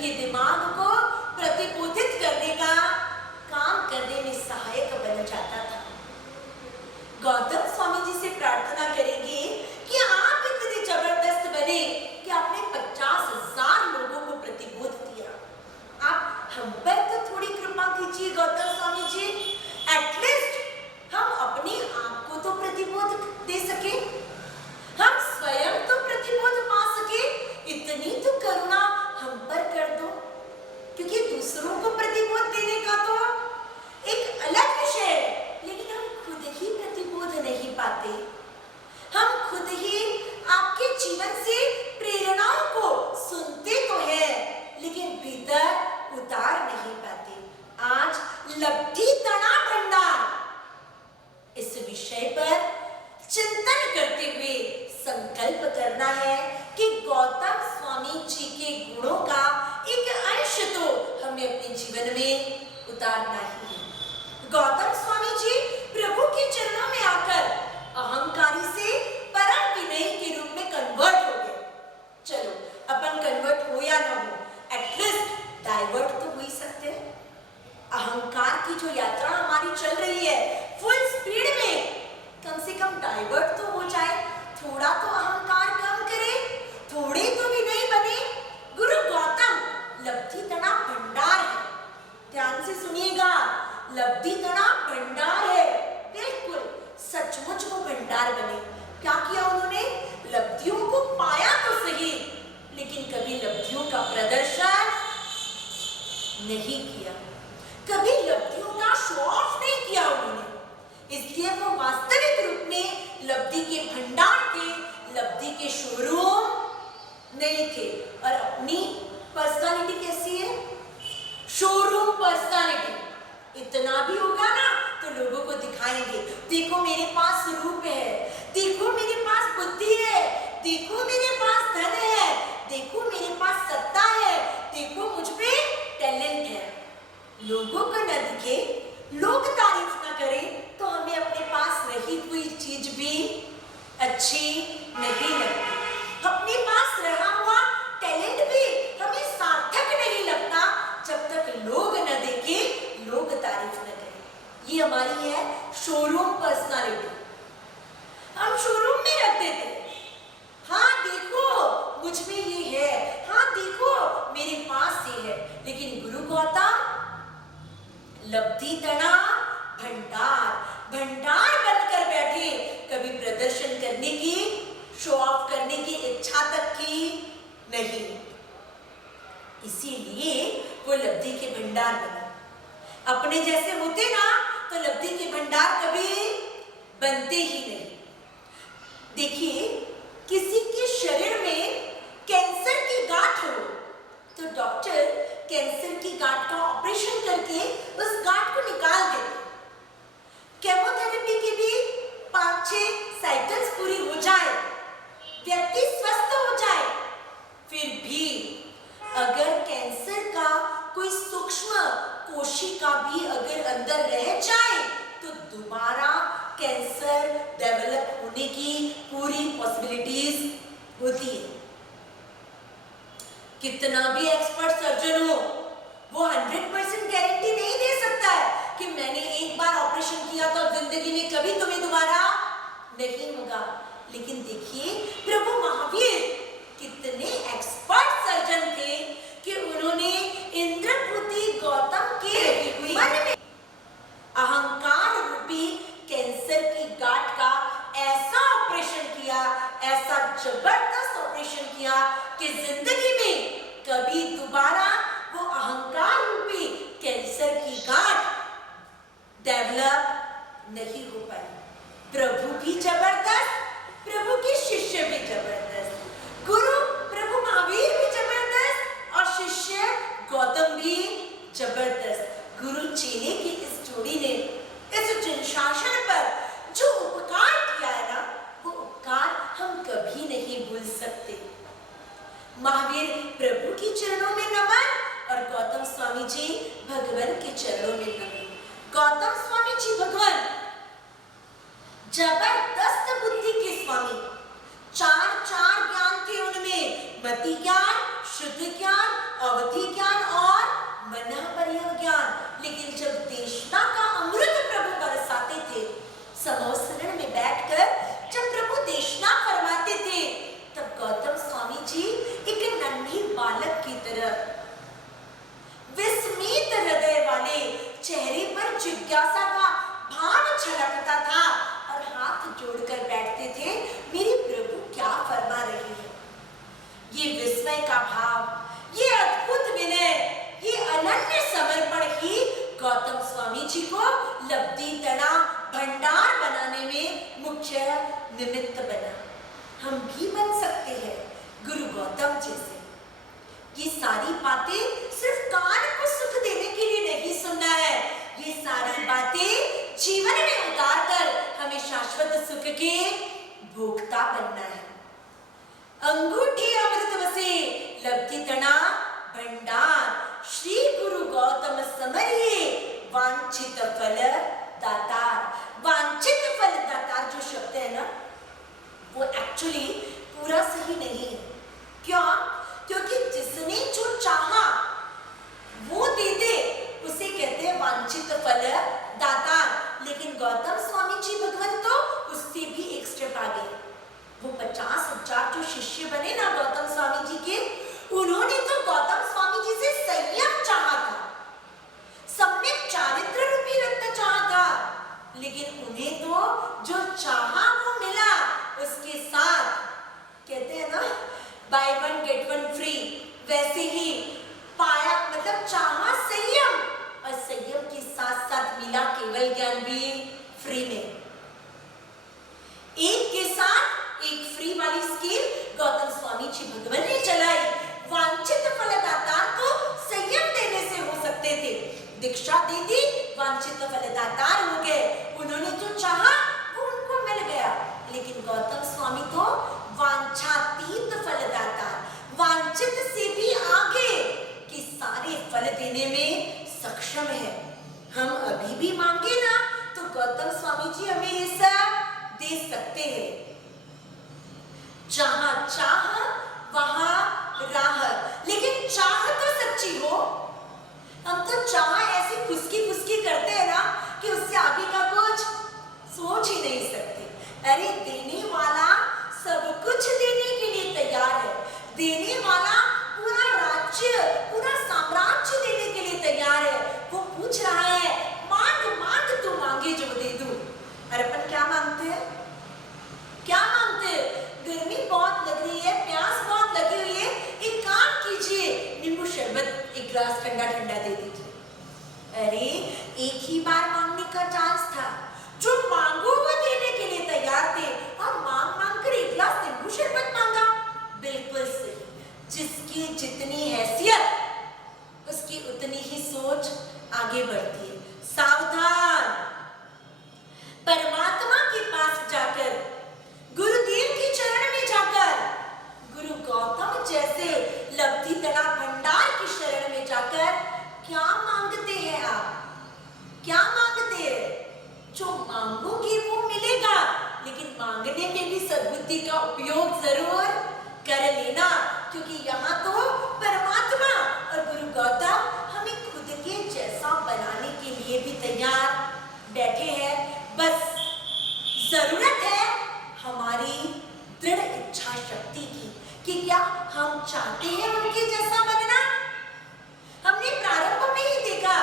के दिमाग को प्रतिबोधित करने का काम करने में सहायक बन जाता था। गौतम स्वामी जी से प्रार्थना करेंगे कि आप इतने जबरदस्त बने कि आपने 50,000 लोगों को प्रतिबोध दिया। आप हम पर तो थोड़ी कृपा कीजिए गौतम स्वामी जी, एटलीस्ट हम अपने आप को तो प्रतिबोध दे सके, हम स्वयं तो प्रतिबोध पा सके। इतनी तो करुणा हम पर कर दो, क्योंकि दूसरों को प्रतिबोध देने का तो एक अलग विषय है, लेकिन हम खुद ही प्रतिबोध नहीं पाते। हम खुद ही आपके जीवन से प्रेरणाओं को सुनते तो हैं, लेकिन भीतर उतार नहीं पाते। आज लब्धि तना भंडार इस विषय पर चिंतन करते हुए संकल्प करना है कि गौतम स्वामी जी के गुणों का एक अंश तो हमें अपने जीवन में उतारना ही है। गौतम स्वामी जी प्रभु के चरणों में आकर अहंकारी से परम विनयी के रूप में कन्वर्ट हो गए। चलो अपन कन्वर्ट हो या ना हो, एटलीस्ट डाइवर्ट तो हो ही सकते हैं। अहंकार की जो यात्रा हमारी चल रही है फुल स्पीड में, कम से कम डाइवर्ट तो हो जाए, थोड़ा तो अहंकार कम करे, थोड़े तो भी नहीं बने। गुरु गौतम लब्धि तना भंडार है, ध्यान से सुनिएगा, लब्धि तना भंडार है, बिल्कुल सचमुच वो भंडार बने। क्या किया उन्होंने? लब्धियों को पाया तो सही, लेकिन कभी लब्धियों का प्रदर्शन नहीं किया, कभी लब्धियों का शो ऑफ नहीं किया उन्होंने। इसलिए वो वास्तविक रूप में लब्धि के भंडार थे, लब्धि के शोरूम नहीं थे। और अपनी पर्सनालिटी कैसी है? Showroom personality. इतना भी होगा ना तो लोगों को दिखाएंगे, देखो मेरे पास रूप है, देखो मेरे पास बुद्धि है, देखो मेरे पास धन है, देखो मेरे पास सत्ता है, देखो मुझ पे टैलेंट है। लोगों को न दिखे, लोग तारीफ न करें तो हमें अपने पास रही हुई चीज भी अच्छी नहीं लगती। अपने पास रहा हुआ टैलेंट भी हमें सार्थक नहीं लगता जब तक लोग न देखे, लोग तारीफ न करें। ये हमारी है शोरूम पर्सनालिटी। हम शोरूम में रख देते हैं, हाँ देखो मुझ में ये है, हाँ देखो मेरे पास ये है। लेकिन गुरु गौतम लब्धि तना भंडार, भंडार बनकर बैठे, कभी प्रदर्शन करने की, शो ऑफ करने की इच्छा तक की नहीं। इसीलिए वो लब्धि के भंडार बने। अपने जैसे होते ना तो लब्धि के भंडार कभी बनते ही नहीं। देखिए, किसी के शरीर में कैंसर की गांठ हो तो डॉक्टर कैंसर की गांठ का ऑपरेशन करके उस गांठ को निकाल देते। केमोथेरेपी की भी 5-6 साइकिल्स पूरी हो जाए, व्यक्ति स्वस्थ हो जाए, फिर भी अगर कैंसर का कोई सूक्ष्म कोशिका भी अगर अंदर रह जाए तो दोबारा कैंसर डेवलप होने की पूरी पॉसिबिलिटीज होती है। कितना भी एक्सपर्ट सर्जन हो, वो 100% गारंटी नहीं दे सकता है कि मैंने एक बार ऑपरेशन किया तो जिंदगी में कभी तुम्हें दोबारा नहीं होगा। लेकिन देखिए प्रभु महावीर कितने एक्सपर्ट सर्जन थे कि उन्होंने इंद्रपुति गौतम के मन में अहंकार रूपी कैंसर की गांठ का ऐसा ऑपरेशन किया, ऐसा जबरदस्त ऑपरेशन किया कि जिंदगी में कभी दोबारा वो अहंकार रूपी कैंसर की गांठ डेवलप नहीं हो पाई। प्रभु भी जबरदस्त, प्रभु के शिष्य भी जबरदस्त, गुरु प्रभु महावीर भी जबरदस्त और शिष्य गौतम भी जबरदस्त। गुरु चेले की इस जोड़ी ने इस जनशासन पर जो उपकार किया है ना, वो उपकार हम कभी नहीं भूल सकते। महावीर प्रभु के चरणों में नमन और गौतम स्वामी जी भगवान के चरणों में नमन। गौतम स्वामी जी भगवान जबरदस्त बुद्धि के स्वामी, चार ज्ञान थे उनमें, मति ज्ञान, शुद्ध ज्ञान, अवधि ज्ञान और मना पर्यव ज्ञान। लेकिन जब देशना का अमृत प्रभु बरसाते थे, समोसरण में बैठकर जब प्रभु देशना फरमाते थे, तब गौतम स्वामी जी एक नन्ही बालक की तरह विस्मित हृदय वाले चेहरे पर जिज्ञासा का भाव छलकता था और हाथ जोड़कर बैठते थे, मेरे प्रभु क्या फरमा रहे हैं। ये विस्मय का भाव, ये अद्भुत विनय, ये अनन्य समर्पण ही गौतम स्वामी जी को लब्धि तड़ा भंडार बनाने में मुख्य निमित्त बना। हम भी बन सकते हैं गुरु गौतम जैसे। ये सारी बातें सिर्फ कान को सुख देने के लिए नहीं सुनना है, ये सारी बातें जीवन में उतारकर हमें शाश्वत सुख के भोक्ता बनना है। अंगूठी अमृत वसे लब्धि तड़ा भंडार, श्री गुरु गौतम समरिये वांछित फल दातार। वांछित फल दातार जो शब्द है ना, वो एक्चुअली पूरा सही नहीं है। क्यों? क्योंकि जिसने जो चाहा वो दे दे, उसे कहते हैं वांछित फल दातार। लेकिन गौतम स्वामी जी भगवान तो उससे भी एक स्टेप आगे। वो 50,000 जो शिष्य बने ना गौतम स्वामी जी के, उन्होंने तो गौतम स्वामी जी से संयम चाहा था, सम्यक चारित्र रूपी रत्न चाहा था, लेकिन उन्हें तो जो चाहा वो मिला। उसके साथ कहते हैं ना by one get one free, वैसे ही पाया, मतलब चाहा संयम, और संयम के साथ साथ मिला केवल ज्ञान भी फ्री में। एक के साथ एक फ्री वाली स्कीम गौतम स्वामी जी भगवान ने चलाई। वांछित फल दातार तो संयम देने से हो सकते थे, दीक्षा दे दी, वांछित फल दातार हो गए। उन्होंने जो चाहा वो उनको मिल गया। लेकिन गौतम स्वामी तो वांछातीत फल दातार, वांछित से भी आगे कि सारे फल देने में सक्षम है। हम अभी भी मांगे ना तो गौतम स्वामी जी हमें ये सब दे सकते हैं। जहां चाह वहां राह, लेकिन चाह तो सच्ची हो। हम तो चाह ऐसी फुसकी करते हैं ना कि उससे आगे का कुछ सोच ही नहीं सकते। अरे देने वाला सब कुछ देने के लिए तैयार है, देने वाला पूरा राज्य, पूरा साम्राज्य देने के लिए तैयार है। वो पूछ रहा है मांग मांग तू मांगे जो दे दूं। अरे अपन क्या मांगते हैं? क्या मांगते हैं? गर्मी बहुत लग रही है, प्यास बहुत लगी हुई है, एक काम कीजिए, नींबू शरबत एक ग्लास ठंडा ठंडा दे दीजिए। अरे एक ही बार मांगने का चांस था, जो मांगो वो देने के लिए तैयार थे, और मांग मांग कर एक गिलास नींबू शरबत मांगा। बिल्कुल सही। जिसकी जितनी हैसियत उसकी उतनी ही सोच आगे बढ़ती है। सावधान, परमात्मा के पास जाकर, गुरुदेव के चरण में जाकर, गुरु गौतम जैसे लब्धि तड़ा भंडार की शरण में जाकर क्या मांगते हैं आप? क्या मांगते हैं? जो मांगोगे वो मिलेगा, लेकिन मांगने में भी सद्बुद्धि का उपयोग जरूर कर लेना, क्योंकि यहाँ तो परमात्मा और गुरु गौतम हमें खुद के जैसा बनाने के लिए भी तैयार बैठे हैं। बस जरूरत है हमारी दृढ़ इच्छा शक्ति की कि क्या हम चाहते हैं उनके जैसा बनना। हमने प्रारंभ में ही देखा,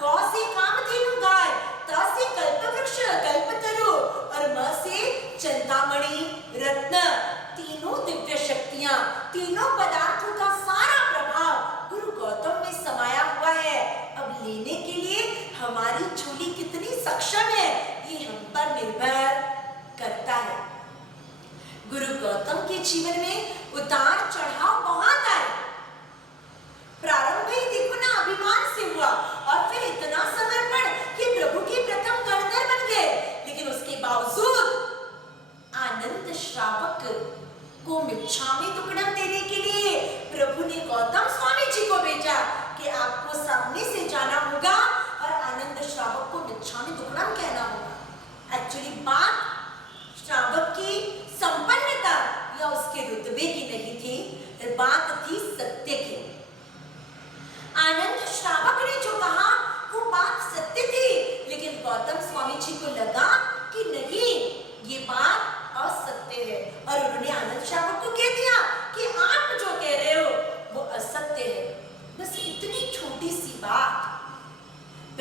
गौ से कामधेनु गाय, त से कल्पवृक्ष कल्पतरु और म से चिंतामणि रत्न, तीनों दिव्य शक्तियां, तीनों पदार्थों का सारा प्रभाव गुरु गौतम में समाया हुआ है। अब लेने के लिए हमारी झोली कितनी सक्षम है, ये हम पर निर्भर करता है। गुरु गौतम के जीवन में उतार चढ़ाव बहुत आए। प्रारंभ ही देखो ना अभिमान से हुआ, और फिर इतना समर्पण कि प्रभु के प्रथम गणधर बन गए। लेकिन उसके बावजूद आनंद श्रावक को मिच्छामी दुक्कड़म देने के लिए प्रभु ने गौतम स्वामी जी को भेजा कि आपको सामने से जाना होगा और आनंद श्रावक को मिच्छामी दुक्कड़म कहना होगा। एक्चुअली बात श्रावक की संपन्नता या उसके रुतबे की नहीं थी,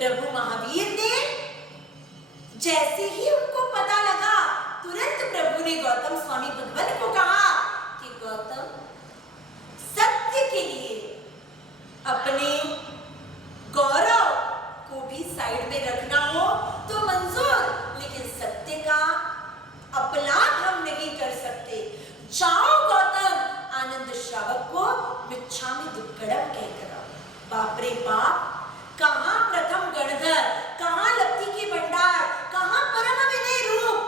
प्रभु महावीर ने जैसे ही उनको पता लगा, तुरंत प्रभु ने गौतम स्वामी भगवान को कहा कि गौतम, सत्य के लिए अपने गौरव को भी साइड में रखना हो तो मंजूर, लेकिन सत्य का अपलाप हम नहीं कर सकते। जाओ गौतम, आनंद श्रावक को मिच्छामि दुक्कडम कहकर आओ। बाप रे बाप, कहां प्रथम गणधर, कहां लब्धि के भंडार, कहां परम विनय रूप,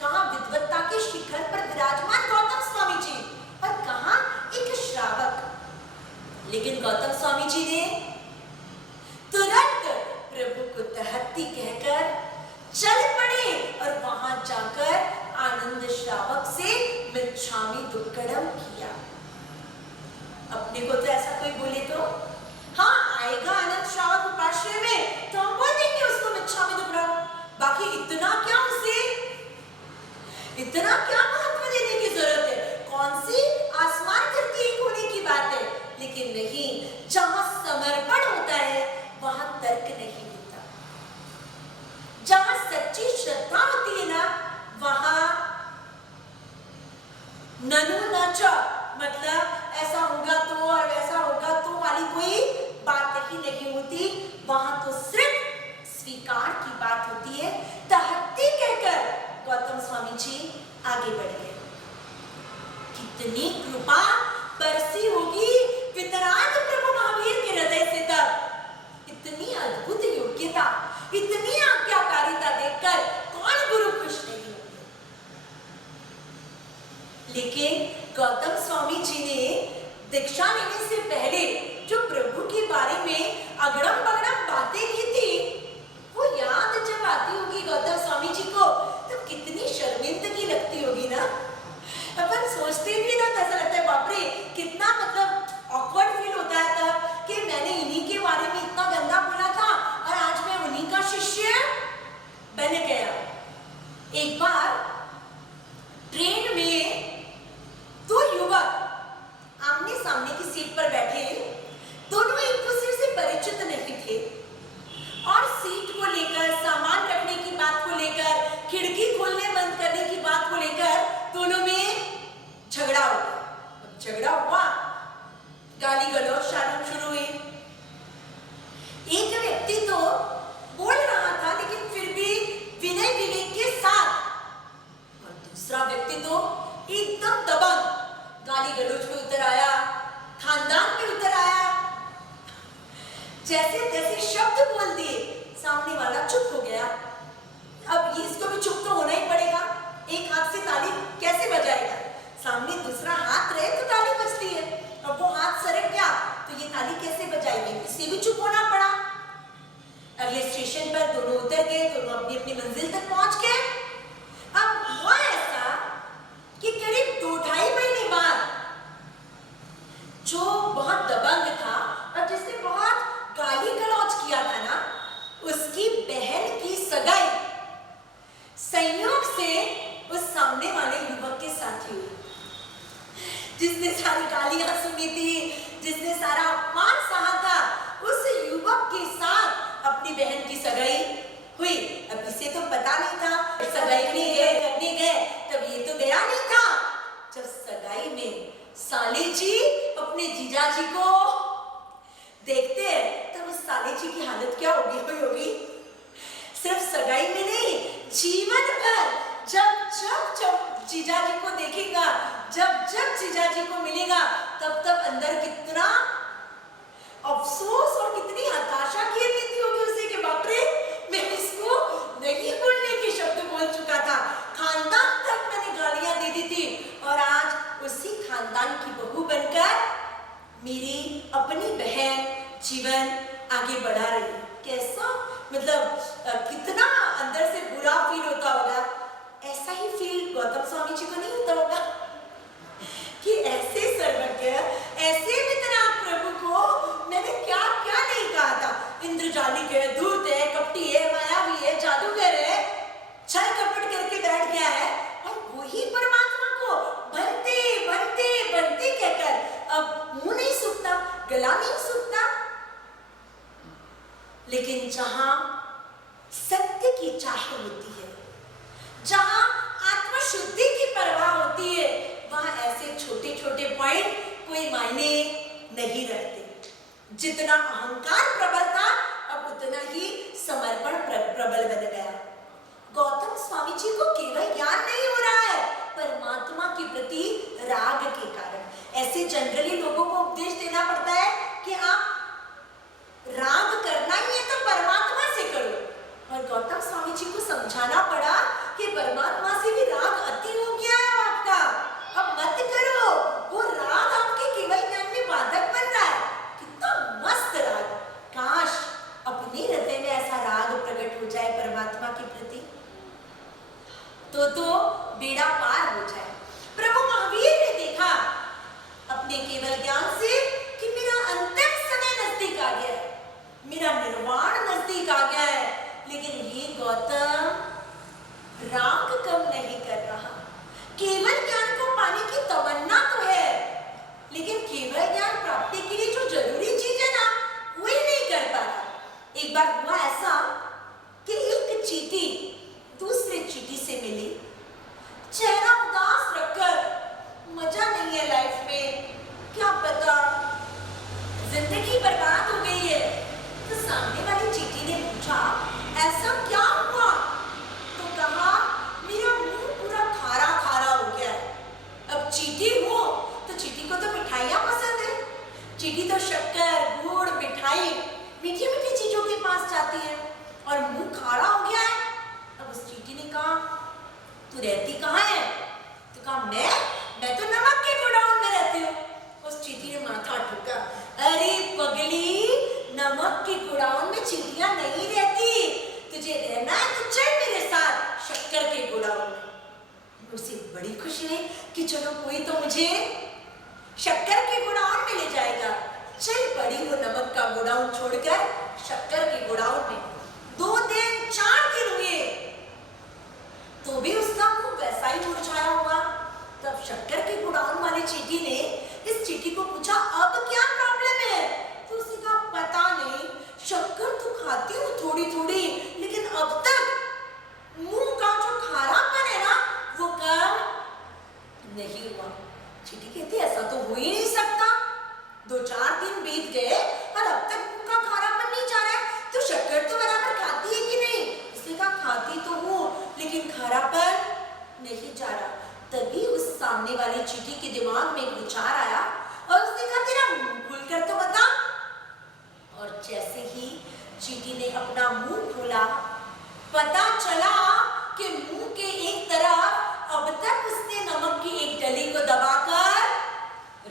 कहां विद्वत्ता के शिखर पर विराजमान गौतम स्वामी जी, और कहां एक श्रावक। लेकिन गौतम स्वामी जी ने तुरंत प्रभु को तहत्ती कहकर चल पड़े और वहां जाकर आनंद श्रावक से मिच्छामि दुक्कडम किया। अपने को तो ऐसा कोई बोले तो हाँ, आएगा आनंद श्रावक उपाश्रय में तो हम बोल देंगे उसको मिच्छामि दुक्कडम, बाकी इतना क्या उसे, इतना क्या महत्व देने की जरूरत है? कौन सी आसमान धरती एक होने की बात है? लेकिन नहीं, जहां समर्पण होता है वहां तर्क नहीं होता। जहां सच्ची श्रद्धा होती है ना, वहां ननु न च, मतलब ऐसा होगा तो और वैसा होगा तो वाली कोई बात ही नहीं होती। वहां तो सिर्फ स्वीकार की बात होती है। तहत्ती कहकर गौतम स्वामी जी आगे बढ़ गए। कितनी कृपा बरसी होगी वितराग प्रभु महावीर के हृदय से तब। इतनी अद्भुत योग्यता, इतनी आज्ञाकारिता देखकर कौन गुरु खुश नहीं होंगे। लेकिन गौतम स्वामी जी ने दीक्षा लेने से पहले जो प्रभु के बारे में अगड़म बगड़म बातें की थी, वो याद जब आती होगी गौतम स्वामी जी को, तो कितनी शर्मिंदगी लगती होगी ना। अपन सोचते भी ना, ऐसा लगता है बाप रे, कितना मतलब ऑकवर्ड फील होता है तब कि मैंने इन्हीं के बारे में इतना गंदा बोला था और आज मैं उन्हीं का शिष्य बन गया। एक बार ट्रेन में दो युवक आमने सामने की सीट पर बैठे, दोनों एक दूसरे से परिचित नहीं थे और सीट को लेकर, सामान रखने की बात को लेकर, खिड़की खोलने बंद करने की बात को लेकर दोनों में झगड़ा हुआ। झगड़ा हुआ, गाली गलौज शुरू हुई। एक व्यक्ति तो बोल रहा था लेकिन फिर भी विनय विवेक के साथ, और दूसरा व्यक्ति तो एकदम दबंग, गाली गलौज पे उतर आया, खानदान पे उतर आया। जैसे जैसे शब्द बोल दिए, सामने वाला चुप हो गया। अब ये इसको भी चुप तो होना ही पड़ेगा। एक हाथ से ताली कैसे बजाएगा? सामने दूसरा हाथ रहे तो ताली बजती है, अब वो हाथ सरक गया तो ये ताली कैसे बजाएगी? इसे भी चुप होना पड़ा। अगले स्टेशन पर दोनों उतर गए, दोनों अपनी अपनी मंजिल तक पहुंच गए। अब हुआ ऐसा कि करीब 2-2.5 महीने बाद जो बहुत दबंग था और जिसने बहुत गाली गलौज किया था ना, उसकी बहन की सगाई संयोग से उस सामने वाले युवक के साथ हुई। जिसने सारी गालियां सुनी थी, जिसने सारा अपमान सहा था, उस युवक के साथ अपनी बहन की सगाई हुई। अब इसे तो पता नहीं था, सगाई करने गए तब ये तो गया नहीं था। जब सगाई में साले जी अपने जीजा जी को देखते हैं तब उस साले जी की हालत क्या होगी? सिर्फ सगाई में नहीं, जीवन भर जब जब जब जीजा जी को देखेगा, जब जब जीजा जी को मिलेगा, तब तब अंदर कितना अफसोस और कितनी हताशा घेर लेती होगी उसे कि बाप रे, मैं इसको नहीं बोलने के शब्द बोल चुका था, खानदान तक मैंने गालियां दे दी थी और आज उसी खानदान की बहू बनकर मेरी अपनी बहन जीवन आगे बढ़ा रही है। कैसा मतलब कितना अंदर से बुरा फील होता होगा। ऐसा ही फील गौतम स्वामी जी को नहीं होता होगा कि ऐसे सर्वज्ञ, ऐसे वितराग प्रभु को मैंने क्या क्या नहीं कहा था। इंद्रजालिक है, धूर्त है, कपटी है, मायावी है, जादूगर है, छल कपट करके बैठ गया है और वही परमात्मा को बनते बनते बनते कहकर अब मुंह नहीं सूखता, गला नहीं सूखता। लेकिन जहां सत्य की चाह होती है, जहां आत्मशुद्धि की परवाह होती है, वहां ऐसे छोटे छोटे पॉइंट कोई मायने नहीं रखते। जितना अहंकार प्रबल था, अब उतना ही समर्पण प्रबल बन गया। गौतम स्वामी जी को केवल ज्ञान नहीं हो रहा है, परमात्मा के प्रति राग के कारण। ऐसे जनरली लोगों को उपदेश देना पड़ता है कि आप राग करना ही है तो परमात्मा से करो, और गौतम स्वामी जी को समझाना पड़ा कि परमात्मा से भी राग अति हो गया है आपका, अब मत करो, वो राग आपके केवल ज्ञान में बाधक बन रहा है। कितना मस्त राग! काश अपने हृदय में ऐसा राग प्रकट हो जाए परमात्मा के प्रति, तो बेड़ा पार हो जाए। प्रभु महावीर ने देखा अपने केवल ज्ञान से कि मेरा अंतिम समय नजदीक आ गया है, मेरा निर्वाण नजदीक आ गया है, लेकिन ये गौतम राग कम नहीं कर रहा। केवल ज्ञान को पाने की तमन्ना तो है, लेकिन केवल ज्ञान प्राप्ति के लिए जो जरूरी चीज है ना, वही नहीं कर पा रहा। एक बार हुआ ऐसा कि एक चींटी दूसरे चींटी से मिली, चेहरा उदास रखकर, मजा नहीं है लाइफ में, क्या पता जिंदगी बर्बाद हो गई है। तो सामने वाली चींटी ने पूछा, ऐसा क्या हुआ? तो कहा, मेरा मुंह पूरा खारा खारा हो गया है। अब चींटी हो तो चींटी को तो मिठाइयाँ पसंद है, चींटी तो शक्कर, गुड़, मिठाई, मीठी मीठी चीजों के पास जाती है, और मुंह खारा हो गया है। अब उस चींटी ने कहा, तू रहती कहाँ है? तो कहा, मैं तो नमक के गोडाउन में रहती हूँ। उस चींटी ने माथा ठोका, अरे पगली, नमक के गोडाउन में चींटियां नहीं रहती, तुझे रहना है तो चल मेरे साथ शक्कर के गोडाउन में। उसे बड़ी खुशी हुई कि चलो कोई तो मुझे शक्कर के गोडाउन में ले जाएगा। चल पड़ी वो नमक का गोडाउन छोड़कर शक्कर के गोडाउन में। 2 दिन 4 दिन हुए तो भी उसका मुंह वैसा ही मुरझाया हुआ। तब शक्कर के गोडाउन वाली चींटी ने इस चींटी को पूछा, अब क्या प्रॉब्लम है? तो उसने कहा, पता नहीं, शक्कर तो खाती हूँ थोड़ी थोड़ी, लेकिन अब तक मुंह का जो खारापन है ना, वो कम नहीं हुआ। चींटी कहती, ऐसा तो हो ही नहीं सकता, 2-4 दिन बीत गए और अब तक मुंह का खारापन नहीं जा रहा है, तो शक्कर तो बराबर खाती है कि नहीं? उसने कहा, खाती तो हूँ, लेकिन खारापन नहीं जा रहा। तभी उस सामने वाली चींटी के दिमाग में एक विचार आया, और उसने कहा, तेरा मुंह खुलकर तो बता। और जैसे ही चींटी ने अपना मुंह खोला, पता चला कि मुंह के एक तरफ अब तक उसने नमक की एक डली को दबाकर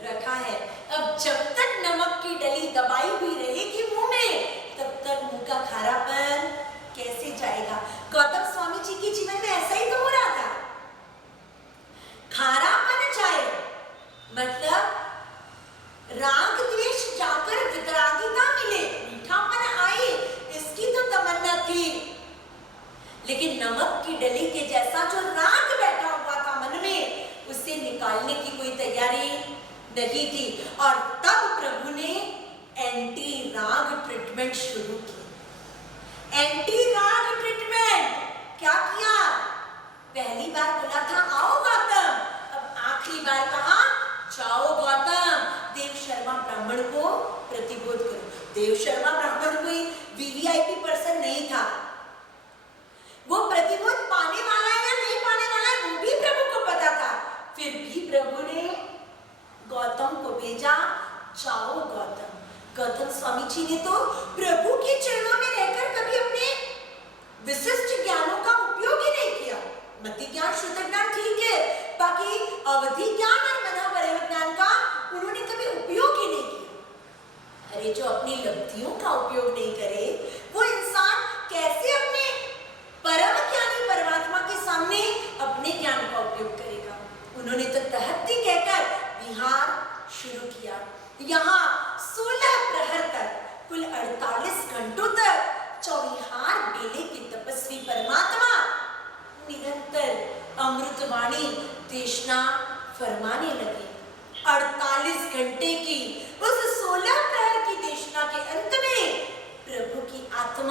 रखा है। अब जब तक नमक की डली दबाई हुई रहेगी मुंह में, तब तक मुंह का खारापन कैसे जाएगा? गौतम स्वामी जी के जीवन में ऐसा ही तो हो रहा था। खारापन जाए मतलब राग द्वेष जाकर वितरागिता मिले, मीठापन आए, इसकी तो तमन्ना थी। लेकिन नमक की डली के जैसा जो राग बैठा हुआ था मन में, उसे निकालने की कोई तैयारी नहीं थी। और तब प्रभु ने एंटी राग ट्रीटमेंट शुरू की। एंटी राग ट्रीटमेंट क्या किया? पहली बार बोला था, आओ गौतम, अब आखिरी बार कहा, जाओ गौतम, देव शर्मा ब्राह्मण को प्रतिबोध करो। देव शर्मा ब्राह्मण कोई वीवीआईपी पर्सन नहीं था, वो प्रतिबोध पाने वाला है या नहीं पाने वाला है वो भी प्रभु को पता था। फिर भी प्रभु ने गौतम को भेजा, जाओ गौतम। गौतम स्वामी जी ने तो प्रभु के चरणों में रहकर कभी अपने विशिष्ट ज्ञानों का उपयोग ही नहीं किया। मति ज्ञान, शुद्ध ज्ञान ठीक है, बाकी अवधि ज्ञान और मनोवैज्ञानिक ज्ञान का उन्होंने कभी उपयोग ही नहीं किया। अरे जो अपनी लब्धियों का उपयोग नहीं करे, वो इंसान कैसे अपने परम ज्ञानी परमात्मा के सामने अपने ज्ञान का उपयोग करेगा? उन्होंने तो तहत्ती कहकर विहार शुरू किया। यहाँ 16 प्रहर तक, कुल 48 घंटों तक चौविहार बेले के तपस्वी परमात्मा निरंतर अमृतवाणी देशना फरमाने लगे। 48 घंटे की उस 16 प्रहर की देशना के अंत में प्रभु की आत्मा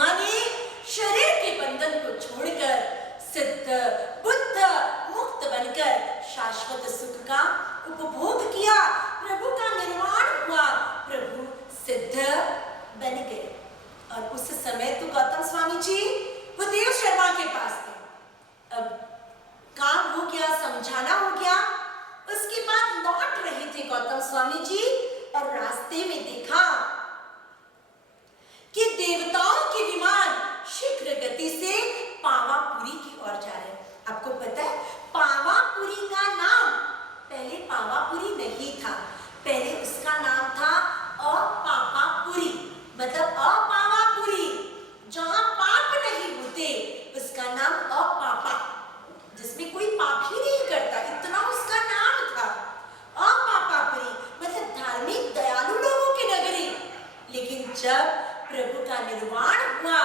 और उस समय तो गौतम स्वामी जी वो देव शर्मा के पास थे। अब काम हो गया, समझाना हो गया, उसके बाद लौट रहे थे गौतम स्वामी जी और रास्ते में देखा कि देवताओं के विमान शीघ्र गति से पावापुरी की ओर जा रहे हैं। आपको पता है पावापुरी का नाम पहले पावापुरी नहीं था, पहले उसका नाम था अपापापुरी, मतलब अपावापुरी, जहां पाप नहीं होते उसका नाम अपापा, जिसमें कोई पाप ही नहीं करता, इतना उसका नाम था अपापापुरी, मतलब धार्मिक दयालु लोगों की नगरी। लेकिन जब प्रभु का निर्वाण हुआ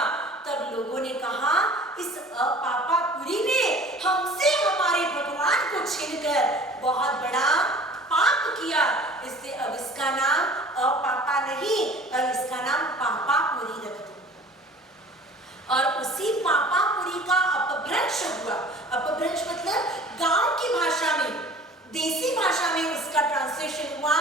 तब लोगों ने कहा इस अपापापुरी ने हमसे हमारे भगवान को छीनकर बहुत बड़ा पाप किया, इसलिए अब इसका नाम अपापा नहीं, अब इसका नाम पापापुरी रख दो। और उसी पापापुरी का अपभ्रंश हुआ। अपभ्रंश मतलब गांव की भाषा में, देसी भाषा में उसका ट्रांसलेशन हुआ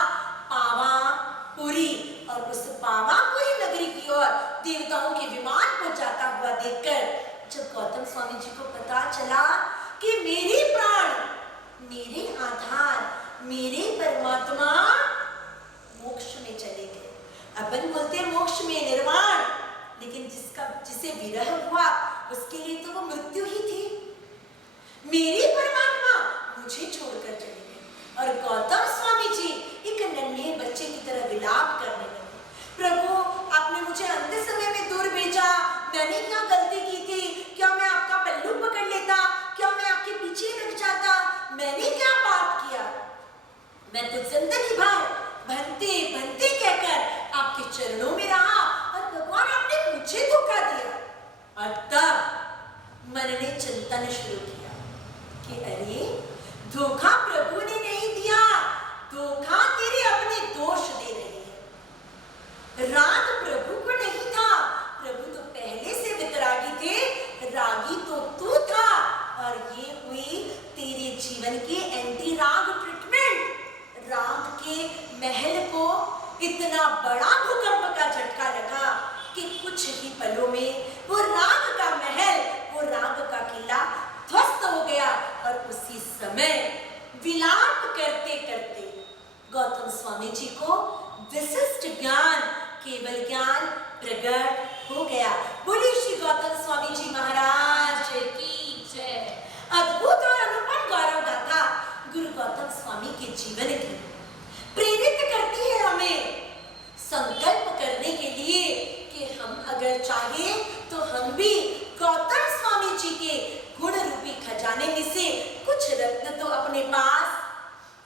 पावापुरी। और उस पावापुरी नगरी की ओर देवताओं के विमान को जाता हुआ देखकर जब गौतम स्वामी जी को पता चला कि मेरे प्राण, मेरे आधार, मेरे परमात्मा मोक्ष में चले गए। अपन बोलते मोक्ष में निर्वाण, लेकिन जिसे विरह हुआ उसके लिए तो वो मृत्यु ही थी। मेरे परमात्मा मुझे छोड़कर चले गए। और गौतम स्वामी जी एक नन्हे बच्चे की तरह विलाप करने लगे, प्रभु आपने मुझे अंतिम समय में दूर भेजा, मैंने क्या गलती की थी? क्या मैं आपका पल्लू पकड़ लेता? क्या मैं आपके पीछे लग जाता? मैंने क्या पाप किया? मैं तो जिंदगी भर भनते भनते कहकर आपके चरणों में रहा और भगवान आपने मुझे धोखा दिया। और तब मन ने चिंतन शुरू किया कि अरे धोखा प्रभु ने नहीं दिया, धोखा तेरे अपने दोष दे रहे हैं। राग प्रभु को नहीं था, प्रभु तो पहले से वितरागी थे, रागी तो तू था। और ये हुई तेरे जीवन की एंटी राग ट्रीटमेंट। राग के महल को इतना बड़ा भूकंप का झटका लगा कि कुछ ही पलों में वो राग का महल, वो राग का किला ध्वस्त हो गया। और उसी समय विलाप करते करते गौतम स्वामी जी को विशिष्ट ज्ञान, केवल ज्ञान प्रकट हो गया। बोलिए श्री गौतम स्वामी जी महाराज की जय। अद्भुत और अनुपम गौरव गाथा गुरु गौतम स्वामी के जीवन की प्रेरित करती है हमें संकल्प करने के लिए कि हम अगर चाहे तो हम भी गौतम स्वामी जी के गुण रूपी खजाने में से कुछ रत्न तो अपने पास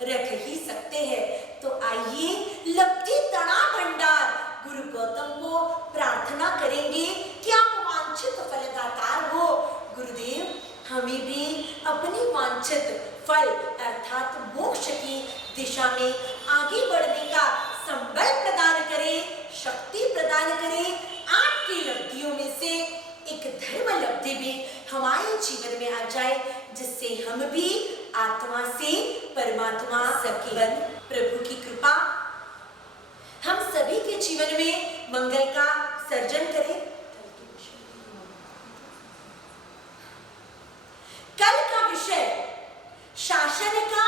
रख ही सकते हैं। तो आइए लब्धि तड़ा भंडार गुरु गौतम को प्रार्थना करेंगे कि आप वांछित फलदातार हो। गुरुदेव हमें भी अपनी वांछित फल अर्थात मोक्ष की दिशा में आगे बढ़ने का संबल प्रदान करें, शक्ति प्रदान करें। आपकी लब्धियों में से एक धर्म लब्धि भी हमारे जीवन में आ जाए, जिससे हम भी आत्मा से परमात्मा सके। प्रभु की कृपा हम सभी के जीवन में मंगल का सर्जन करे। कल का विषय शासन का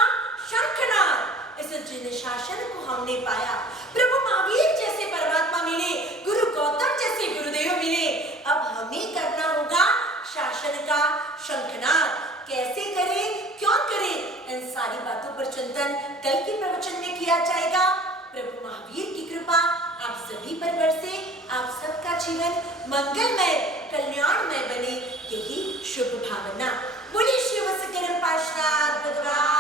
शंखनाद। इस जिन शासन को हमने पाया, प्रभु महावीर जैसे परमात्मा मिले, गुरु गौतम जैसे गुरुदेव मिले। अब हमें करना होगा शासन का शंखनाद। कैसे करें, क्यों करें, इन सारी बातों पर चिंतन कल के प्रवचन में किया जाएगा। प्रभु महावीर की कृपा आप सभी पर बरसे, आप सबका जीवन मंगलमय कल्याणमय बने, यही शुभ भावना। बोलिए शिव शंकर पार्षद भगवान